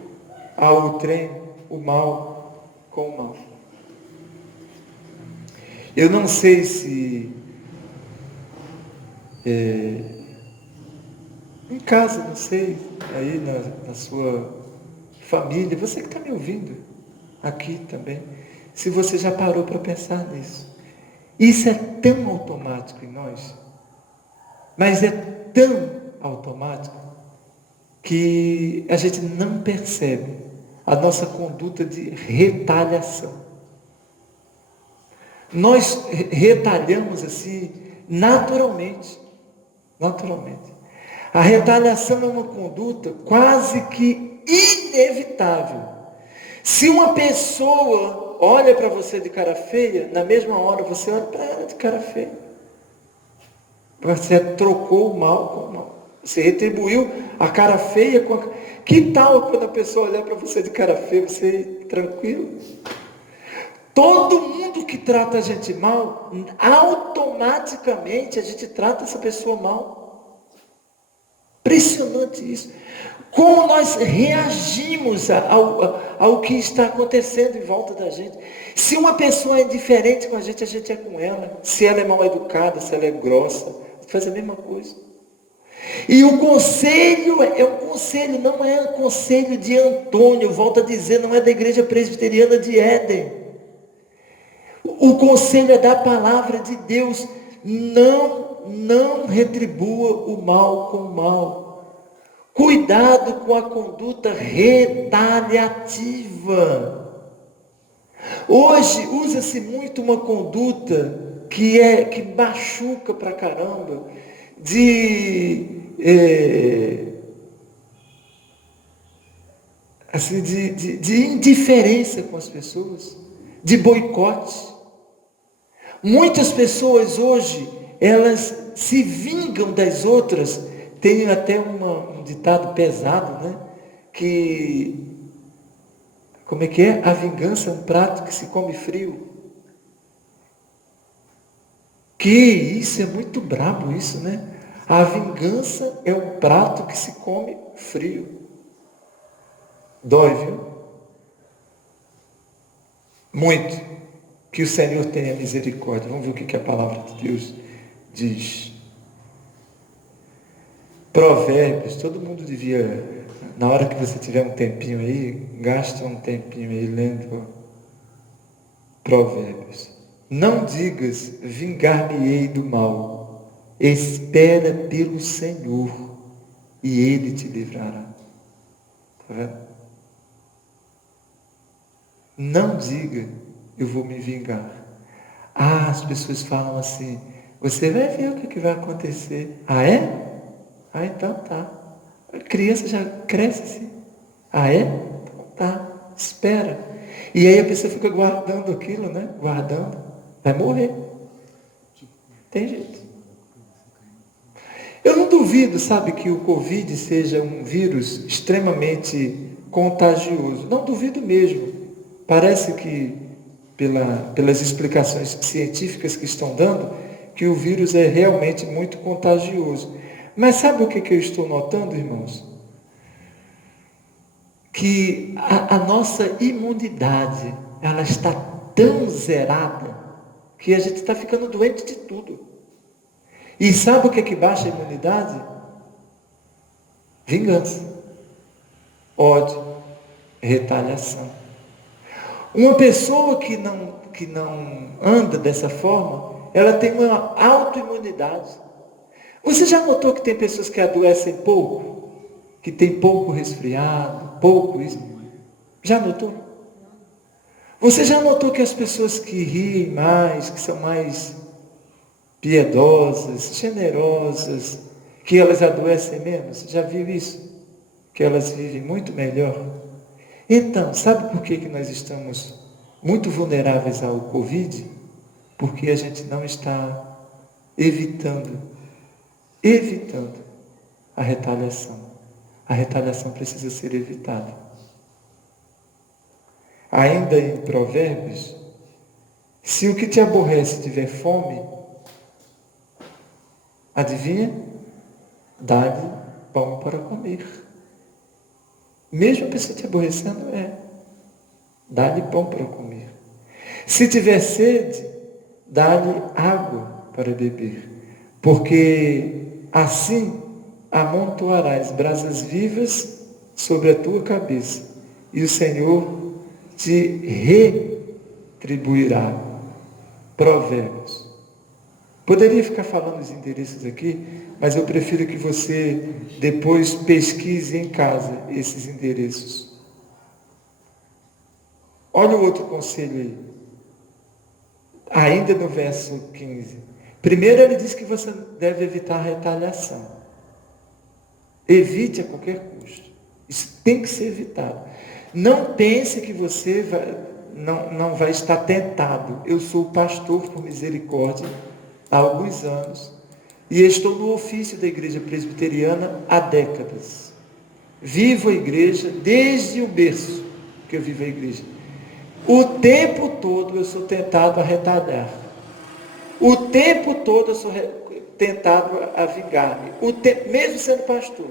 ao trem o mal com o mal. Eu não sei se em casa, não sei, aí na sua família, você que está me ouvindo aqui também, se você já parou para pensar nisso. Isso é tão automático em nós, mas é tão automático que a gente não percebe a nossa conduta de retaliação. Nós retalhamos assim naturalmente. A retaliação é uma conduta quase que inevitável. Se uma pessoa olha para você de cara feia, na mesma hora você olha para ela de cara feia. Você trocou o mal com o mal. Você retribuiu a cara feia com a... Que tal quando a pessoa olhar para você de cara feia, você tranquilo? Todo mundo que trata a gente mal, automaticamente a gente trata essa pessoa mal. Impressionante isso. Como nós reagimos ao que está acontecendo em volta da gente. Se uma pessoa é diferente com a gente é com ela. Se ela é mal educada, se ela é grossa, faz a mesma coisa. E o conselho é um conselho, não é um conselho de Antônio, volto a dizer, não é da igreja presbiteriana de Éden. O conselho é da palavra de Deus. Não retribua o mal com o mal. Cuidado com a conduta retaliativa. Hoje usa-se muito uma conduta que machuca pra caramba, de indiferença com as pessoas, de boicote. Muitas pessoas hoje elas se vingam das outras. Tem até um ditado pesado, né? Como é que é? A vingança é um prato que se come frio. Que isso, é muito brabo isso, né? A vingança é um prato que se come frio. Dói, viu? Muito. Que o Senhor tenha misericórdia. Vamos ver o que a palavra de Deus diz. Provérbios, todo mundo devia, na hora que você tiver um tempinho aí, gasta um tempinho aí lendo Provérbios. Não digas, vingar-me-ei do mal. Espera pelo Senhor e Ele te livrará. Está vendo? Não diga, eu vou me vingar. As pessoas falam assim, você vai ver o que vai acontecer. Ah, é? Ah, então tá. A criança já cresce assim. Ah, é? Então tá. Espera. E aí a pessoa fica guardando aquilo, né? Guardando. Vai morrer. Tem jeito. Eu não duvido, sabe, que o Covid seja um vírus extremamente contagioso. Não duvido mesmo. Parece que, pelas explicações científicas que estão dando, que o vírus é realmente muito contagioso. Mas sabe o que eu estou notando, irmãos? Que a nossa imunidade, ela está tão zerada, que a gente está ficando doente de tudo. E sabe o que baixa a imunidade? Vingança, ódio, retaliação. Uma pessoa que não anda dessa forma, ela tem uma autoimunidade. Você já notou que tem pessoas que adoecem pouco? Que tem pouco resfriado, pouco isso? Já notou? Você já notou que as pessoas que riem mais, que são mais piedosas, generosas, que elas adoecem menos? Já viu isso? Que elas vivem muito melhor? Então, sabe por que nós estamos muito vulneráveis ao Covid? Porque a gente não está evitando a retaliação. A retaliação precisa ser evitada. Ainda em Provérbios, se o que te aborrece tiver fome, adivinha? Dá-lhe pão para comer. Mesmo a pessoa te aborrecendo, dá-lhe pão para comer. Se tiver sede, dá-lhe água para beber. Porque assim amontoarás brasas vivas sobre a tua cabeça, e o Senhor te retribuirá. Provérbios. Poderia ficar falando os endereços aqui, mas eu prefiro que você depois pesquise em casa esses endereços. Olha o outro conselho aí. Ainda no verso 15. Primeiro ele diz que você deve evitar a retaliação. Evite a qualquer custo. Isso tem que ser evitado. Não pense que você não vai estar tentado. Eu sou pastor por misericórdia há alguns anos e estou no ofício da igreja presbiteriana há décadas. Vivo a igreja desde o berço que eu vivo a igreja. O tempo todo eu sou tentado a retalhar. O tempo todo eu sou tentado a vingar-me. Mesmo sendo pastor.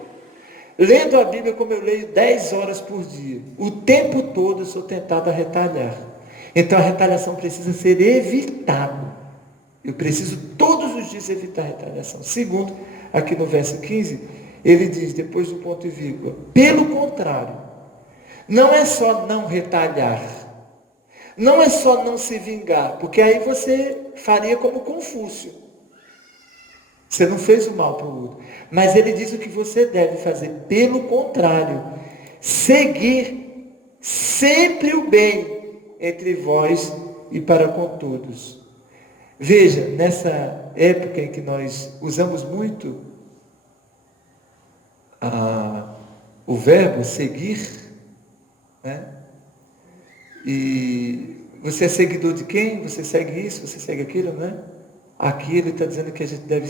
Lendo a Bíblia como eu leio 10 horas por dia. O tempo todo eu sou tentado a retalhar. Então a retaliação precisa ser evitada. Eu preciso todos os dias evitar a retaliação. Segundo, aqui no verso 15, ele diz, depois do ponto e vírgula, pelo contrário, não é só não retalhar. Não é só não se vingar, porque aí você faria como Confúcio. Você não fez o mal para o outro. Mas ele diz o que você deve fazer. Pelo contrário, seguir sempre o bem entre vós e para com todos. Veja, nessa época em que nós usamos muito o verbo seguir, né? E você é seguidor de quem? Você segue isso, você segue aquilo, né? Aqui ele está dizendo que a gente deve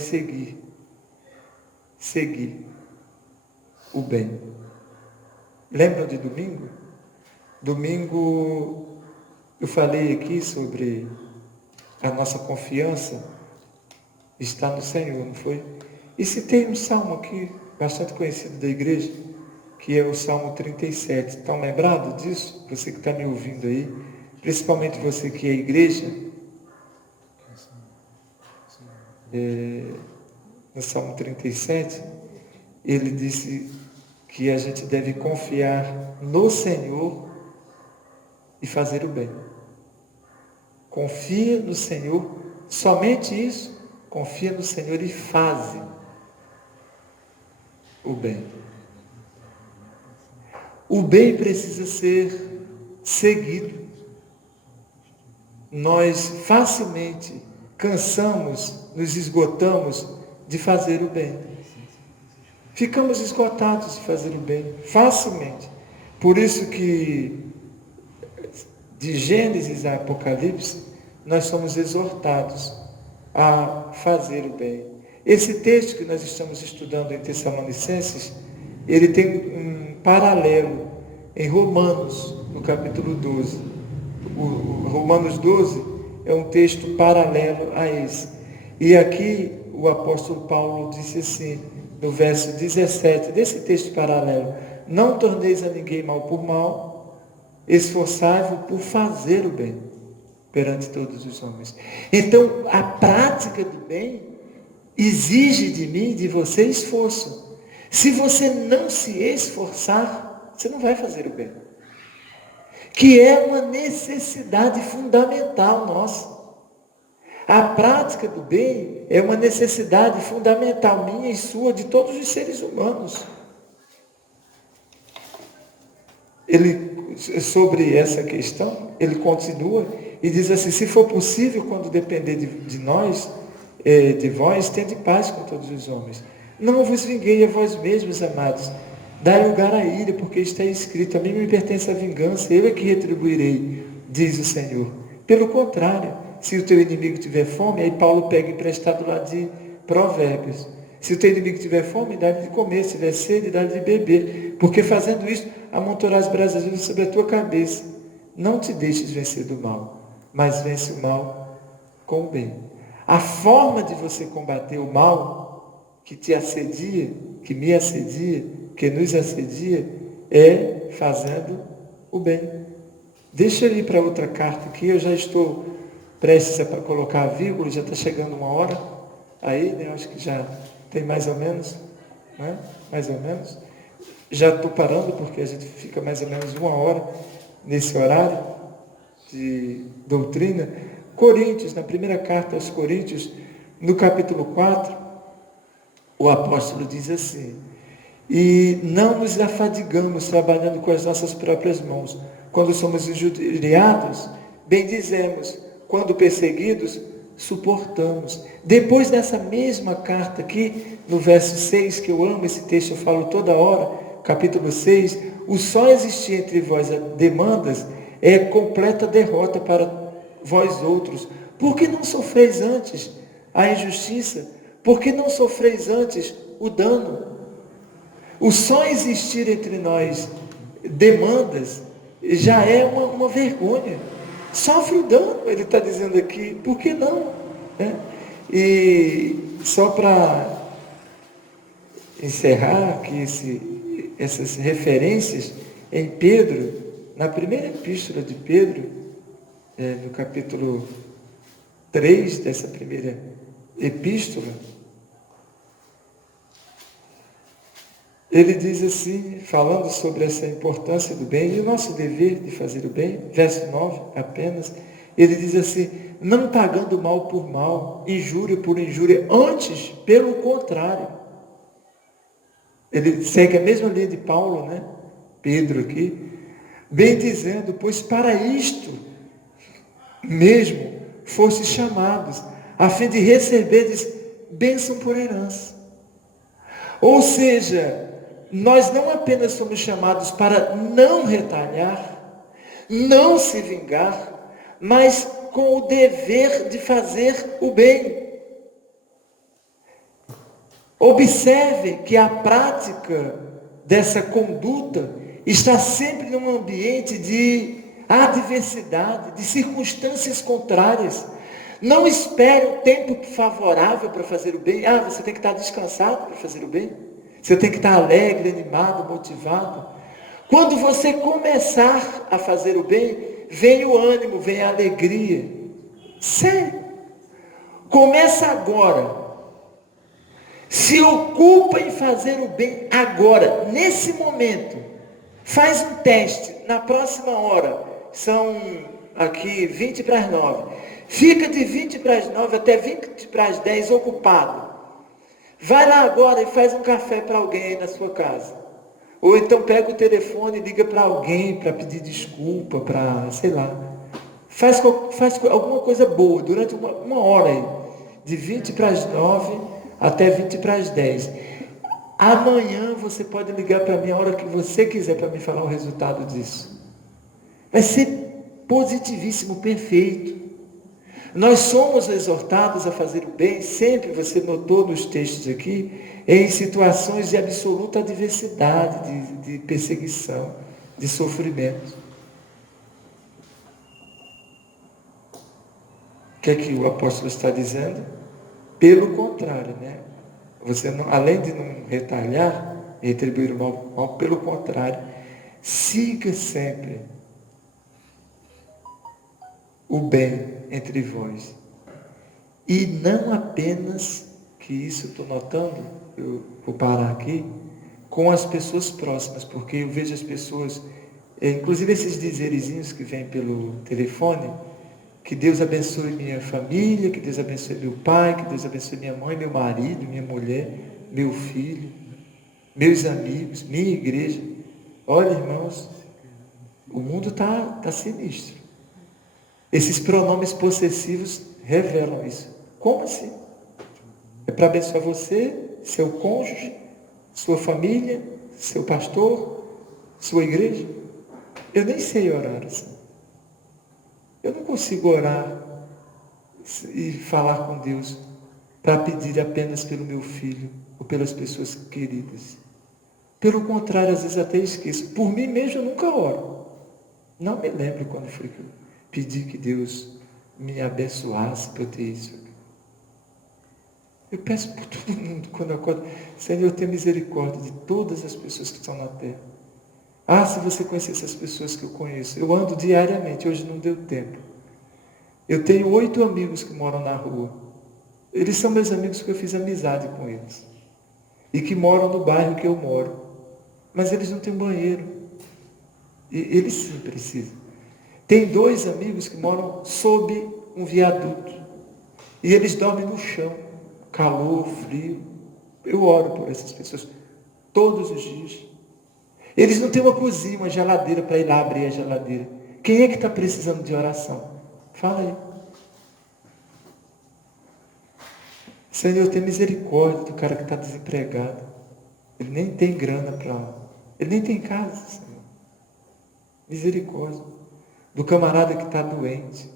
seguir o bem. Lembram de domingo? Domingo eu falei aqui sobre a nossa confiança está no Senhor, não foi? E citei um salmo aqui, bastante conhecido da igreja, que é o Salmo 37. Estão lembrados disso? Você que está me ouvindo aí, principalmente você que é igreja, no Salmo 37, ele disse que a gente deve confiar no Senhor e fazer o bem. Confia no Senhor, somente isso, confia no Senhor e faz o bem. O bem precisa ser seguido. Nós facilmente cansamos, nos esgotamos de fazer o bem. Ficamos esgotados de fazer o bem, facilmente. Por isso que, de Gênesis a Apocalipse, nós somos exortados a fazer o bem. Esse texto que nós estamos estudando em Tessalonicenses, ele tem um paralelo em Romanos, no capítulo 12. O Romanos 12 é um texto paralelo a esse. E aqui o apóstolo Paulo disse assim, no verso 17 desse texto paralelo: não torneis a ninguém mal por mal, esforçai-vos por fazer o bem perante todos os homens. Então, a prática do bem exige de mim e de você esforço. Se você não se esforçar, você não vai fazer o bem. Que é uma necessidade fundamental nossa. A prática do bem é uma necessidade fundamental minha e sua, de todos os seres humanos. Ele, sobre essa questão, ele continua e diz assim: se for possível, quando depender de nós, de vós, tende paz com todos os homens. Não vos vinguei a vós mesmos, amados. Dai lugar à ira, porque está escrito: a mim me pertence a vingança, eu é que retribuirei, diz o Senhor. Pelo contrário, se o teu inimigo tiver fome, aí Paulo pega emprestado lá de Provérbios. Se o teu inimigo tiver fome, dá-lhe de comer, se tiver sede, dá-lhe de beber. Porque fazendo isto, amontoarás brasas vivas sobre a tua cabeça. Não te deixes vencer do mal, mas vence o mal com o bem. A forma de você combater o mal que te assedia, que me assedia, que nos assedia, é fazendo o bem. Deixa eu ir para outra carta aqui, eu já estou prestes a colocar a vírgula, já está chegando uma hora, aí, né, acho que já tem mais ou menos, né, mais ou menos, já estou parando, porque a gente fica mais ou menos uma hora nesse horário de doutrina. Coríntios, na primeira carta aos Coríntios, no capítulo 4, o apóstolo diz assim: e não nos afadigamos trabalhando com as nossas próprias mãos. Quando somos injuriados, bendizemos. Quando perseguidos, suportamos. Depois dessa mesma carta aqui, no verso 6, que eu amo esse texto, eu falo toda hora, capítulo 6, o só existir entre vós demandas é completa derrota para vós outros. Por que não sofreis antes a injustiça? Por que não sofreis antes o dano? O só existir entre nós demandas já é uma vergonha. Sofre o dano, ele está dizendo aqui, por que não? E só para encerrar aqui essas referências em Pedro, na primeira epístola de Pedro, no capítulo 3 dessa primeira epístola, ele diz assim, falando sobre essa importância do bem e o nosso dever de fazer o bem, verso 9 apenas, ele diz assim: não pagando mal por mal, injúria por injúria, antes, pelo contrário. Ele segue a mesma linha de Paulo, né? Pedro aqui, bem dizendo: pois para isto mesmo fostes chamados, a fim de receberdes bênção por herança. Ou seja, nós não apenas somos chamados para não retalhar, não se vingar, mas com o dever de fazer o bem. Observe que a prática dessa conduta está sempre num ambiente de adversidade, de circunstâncias contrárias. Não espere um tempo favorável para fazer o bem. Você tem que estar descansado para fazer o bem. Você tem que estar alegre, animado, motivado. Quando você começar a fazer o bem, vem o ânimo, vem a alegria. Sério. Começa agora. Se ocupa em fazer o bem agora, nesse momento. Faz um teste, na próxima hora. São aqui 20 para as 9. Fica de 20 para as 9 até 20 para as 10 ocupado. Vai lá agora e faz um café para alguém aí na sua casa. Ou então pega o telefone e liga para alguém para pedir desculpa, para, sei lá. Faz alguma coisa boa durante uma hora aí. De 20 para as 9 até 20 para as 10. Amanhã você pode ligar para mim a hora que você quiser para me falar o resultado disso. Vai ser positivíssimo, perfeito. Nós somos exortados a fazer o bem, sempre, você notou nos textos aqui, em situações de absoluta adversidade, de perseguição, de sofrimento. O que é que o apóstolo está dizendo? Pelo contrário, né? Você não, além de não retalhar, retribuir o mal, pelo contrário, siga sempre o bem entre vós. E não apenas, que isso estou notando, eu vou parar aqui, com as pessoas próximas, porque eu vejo as pessoas, inclusive esses dizerezinhos que vêm pelo telefone, que Deus abençoe minha família, que Deus abençoe meu pai, que Deus abençoe minha mãe, meu marido, minha mulher, meu filho, meus amigos, minha igreja. Olha, irmãos, o mundo está sinistro. Esses pronomes possessivos revelam isso. Como assim? É para abençoar você, seu cônjuge, sua família, seu pastor, sua igreja? Eu nem sei orar assim. Eu não consigo orar e falar com Deus para pedir apenas pelo meu filho ou pelas pessoas queridas. Pelo contrário, às vezes até esqueço. Por mim mesmo eu nunca oro. Não me lembro quando foi que eu pedi que Deus me abençoasse para eu ter isso. Eu peço por todo mundo quando eu acordo. Senhor, tenha misericórdia de todas as pessoas que estão na terra. Se você conhecesse as pessoas que eu conheço. Eu ando diariamente, hoje não deu tempo. Eu tenho 8 amigos que moram na rua. Eles são meus amigos porque eu fiz amizade com eles. E que moram no bairro que eu moro. Mas eles não têm banheiro. E eles sim precisam. Tem 2 amigos que moram sob um viaduto. E eles dormem no chão. Calor, frio. Eu oro por essas pessoas todos os dias. Eles não têm uma cozinha, uma geladeira para ir lá abrir a geladeira. Quem é que está precisando de oração? Fala aí. Senhor, tem misericórdia do cara que está desempregado. Ele nem tem grana para... Ele nem tem casa, Senhor. Misericórdia. Do camarada que está doente.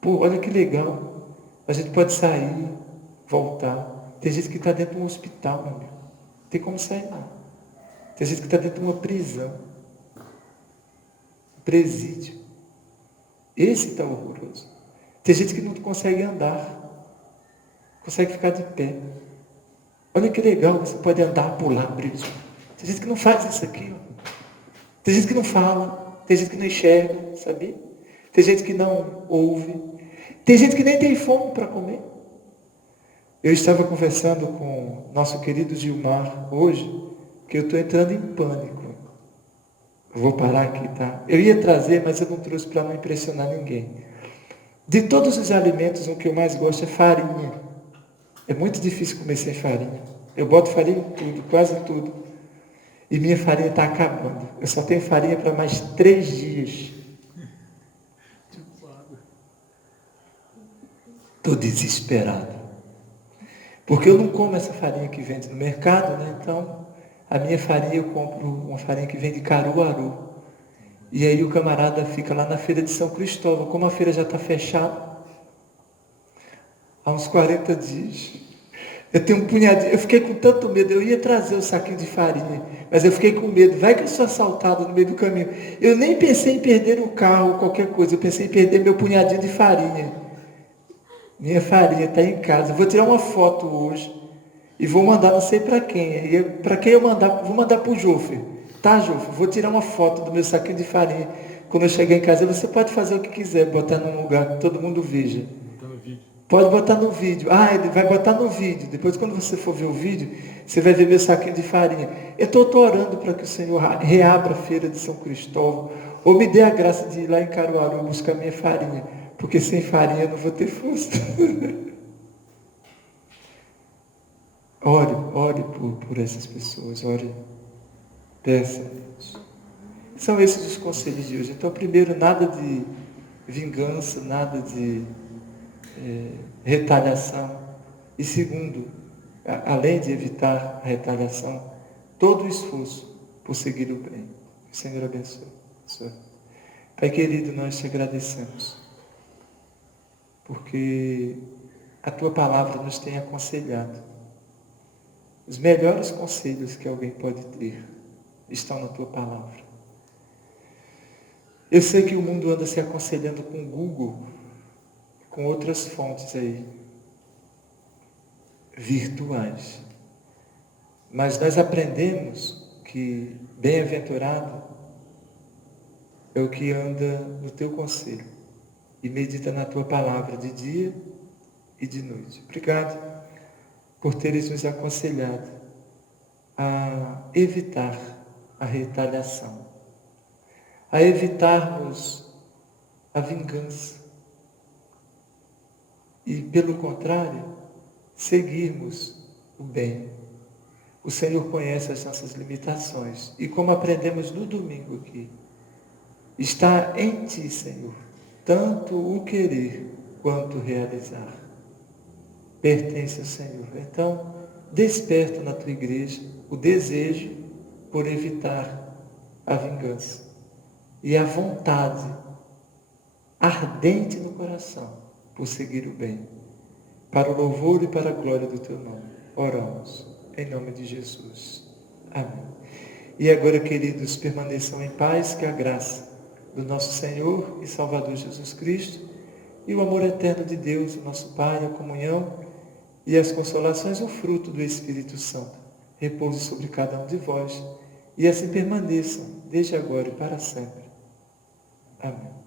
Pô, olha que legal. A gente pode sair, voltar. Tem gente que está dentro de um hospital, meu amigo. Não tem como sair, não. Tem gente que está dentro de uma prisão. Presídio. Esse está horroroso. Tem gente que não consegue andar. Consegue ficar de pé. Olha que legal, você pode andar, pular, brilhar. Tem gente que não faz isso aqui. Ó. Tem gente que não fala. Tem gente que não enxerga, sabia? Tem gente que não ouve. Tem gente que nem tem fome para comer. Eu estava conversando com nosso querido Gilmar hoje, que eu estou entrando em pânico. Eu vou parar aqui, tá? Eu ia trazer, mas eu não trouxe para não impressionar ninguém. De todos os alimentos, o que eu mais gosto é farinha. É muito difícil comer sem farinha. Eu boto farinha em tudo, quase tudo. E minha farinha está acabando. Eu só tenho farinha para mais 3 dias. Estou desesperado. Porque eu não como essa farinha que vende no mercado, né? Então, a minha farinha eu compro uma farinha que vem de Caruaru. E aí o camarada fica lá na feira de São Cristóvão. Como a feira já está fechada, há uns 40 dias, Eu tenho um punhadinho, eu fiquei com tanto medo, eu ia trazer o saquinho de farinha, mas eu fiquei com medo, vai que eu sou assaltado no meio do caminho. Eu nem pensei em perder o carro ou qualquer coisa, eu pensei em perder meu punhadinho de farinha. Minha farinha está em casa. Eu vou tirar uma foto hoje e vou mandar não sei para quem. Para quem eu mandar, vou mandar para o Jofer. Tá, Jofer? Vou tirar uma foto do meu saquinho de farinha. Quando eu chegar em casa, você pode fazer o que quiser, botar num lugar que todo mundo veja. Pode botar no vídeo. Ah, ele vai botar no vídeo. Depois, quando você for ver o vídeo, você vai ver meu saquinho de farinha. Eu estou orando para que o Senhor reabra a feira de São Cristóvão, ou me dê a graça de ir lá em Caruaru buscar minha farinha, porque sem farinha eu não vou ter força. Ore por essas pessoas, ore, peça a Deus. São esses os conselhos de hoje. Então, primeiro, nada de vingança, nada de retaliação. E segundo, além de evitar a retaliação, todo o esforço por seguir o bem. Que o Senhor abençoe. Pai querido, nós te agradecemos, porque a tua palavra nos tem aconselhado. Os melhores conselhos que alguém pode ter estão na tua palavra. Eu sei que o mundo anda se aconselhando com o Google, com outras fontes aí, virtuais. Mas nós aprendemos que bem-aventurado é o que anda no teu conselho e medita na tua palavra de dia e de noite. Obrigado por teres nos aconselhado a evitar a retaliação, a evitarmos a vingança e, pelo contrário, seguirmos o bem. O Senhor conhece as nossas limitações e, como aprendemos no domingo aqui, está em ti, Senhor, tanto o querer quanto o realizar. Pertence ao Senhor. Então, desperta na tua igreja o desejo por evitar a vingança e a vontade ardente no coração por seguir o bem, para o louvor e para a glória do teu nome. Oramos em nome de Jesus. Amém. E agora, queridos, permaneçam em paz, que a graça do nosso Senhor e Salvador Jesus Cristo e o amor eterno de Deus, o nosso Pai, a comunhão e as consolações, o fruto do Espírito Santo, repouse sobre cada um de vós e assim permaneçam desde agora e para sempre. Amém.